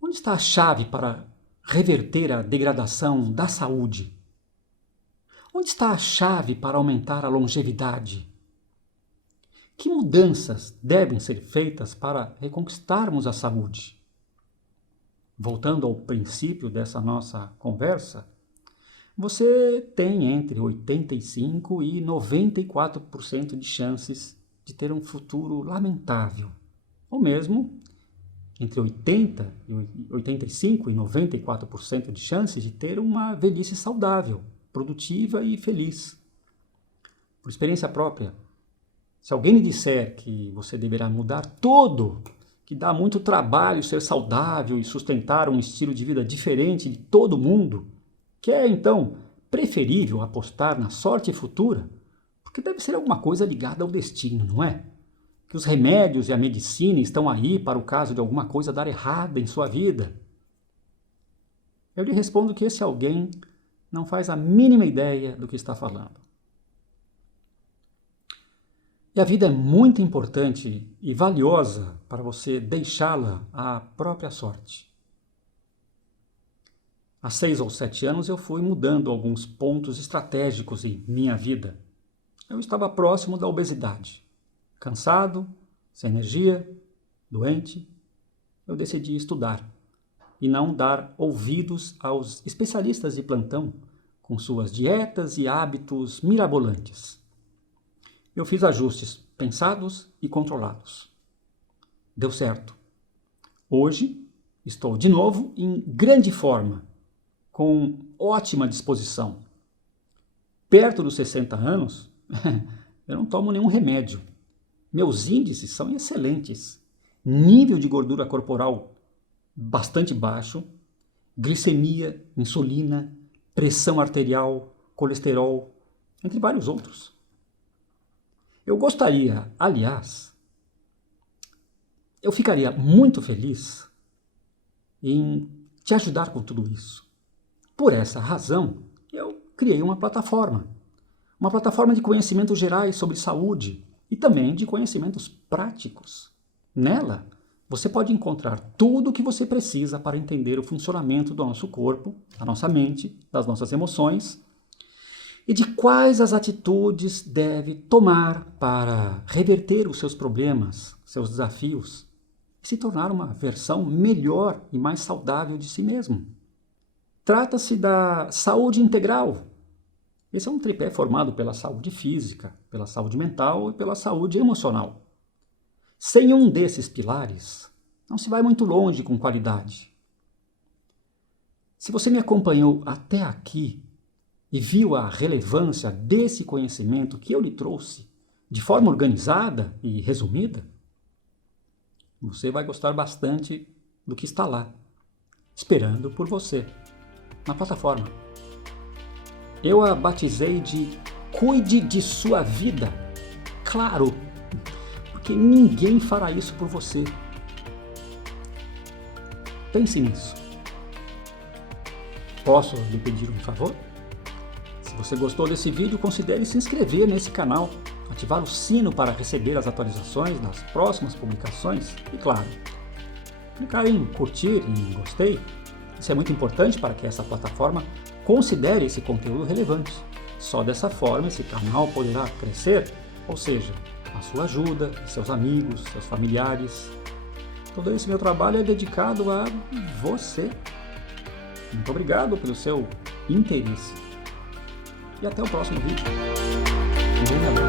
Onde está a chave para reverter a degradação da saúde? Onde está a chave para aumentar a longevidade? Que mudanças devem ser feitas para reconquistarmos a saúde? Voltando ao princípio dessa nossa conversa, você tem entre 85% e 94% de chances de ter um futuro lamentável, ou mesmo entre 85% e 94% de chances de ter uma velhice saudável, produtiva e feliz. Por experiência própria, se alguém lhe disser que você deverá mudar tudo, que dá muito trabalho ser saudável e sustentar um estilo de vida diferente de todo mundo, que é, então, preferível apostar na sorte futura, porque deve ser alguma coisa ligada ao destino, não é? Que os remédios e a medicina estão aí para o caso de alguma coisa dar errada em sua vida. Eu lhe respondo que esse alguém não faz a mínima ideia do que está falando. E a vida é muito importante e valiosa para você deixá-la à própria sorte. Há 6 ou 7 anos eu fui mudando alguns pontos estratégicos em minha vida. Eu estava próximo da obesidade. Cansado, sem energia, doente, eu decidi estudar e não dar ouvidos aos especialistas de plantão com suas dietas e hábitos mirabolantes. Eu fiz ajustes pensados e controlados. Deu certo. Hoje estou de novo em grande forma, com ótima disposição. Perto dos 60 anos, eu não tomo nenhum remédio. Meus índices são excelentes. Nível de gordura corporal bastante baixo, glicemia, insulina, pressão arterial, colesterol, entre vários outros. Eu gostaria, aliás, eu ficaria muito feliz em te ajudar com tudo isso. Por essa razão, eu criei uma plataforma de conhecimentos gerais sobre saúde e também de conhecimentos práticos. Nela, você pode encontrar tudo o que você precisa para entender o funcionamento do nosso corpo, da nossa mente, das nossas emoções e de quais as atitudes deve tomar para reverter os seus problemas, seus desafios e se tornar uma versão melhor e mais saudável de si mesmo. Trata-se da saúde integral. Esse é um tripé formado pela saúde física, pela saúde mental e pela saúde emocional. Sem um desses pilares, não se vai muito longe com qualidade. Se você me acompanhou até aqui e viu a relevância desse conhecimento que eu lhe trouxe de forma organizada e resumida, você vai gostar bastante do que está lá, esperando por você, na plataforma. Eu a batizei de Cuide de Sua Vida. Claro, porque ninguém fará isso por você. Pense nisso. Posso lhe pedir um favor? Se você gostou desse vídeo, considere se inscrever nesse canal, ativar o sino para receber as atualizações das próximas publicações e, claro, clicar em curtir e em gostei. Isso é muito importante para que essa plataforma considere esse conteúdo relevante. Só dessa forma esse canal poderá crescer, ou seja, a sua ajuda, seus amigos, seus familiares. Todo esse meu trabalho é dedicado a você. Muito obrigado pelo seu interesse. E até o próximo vídeo. Um grande abraço.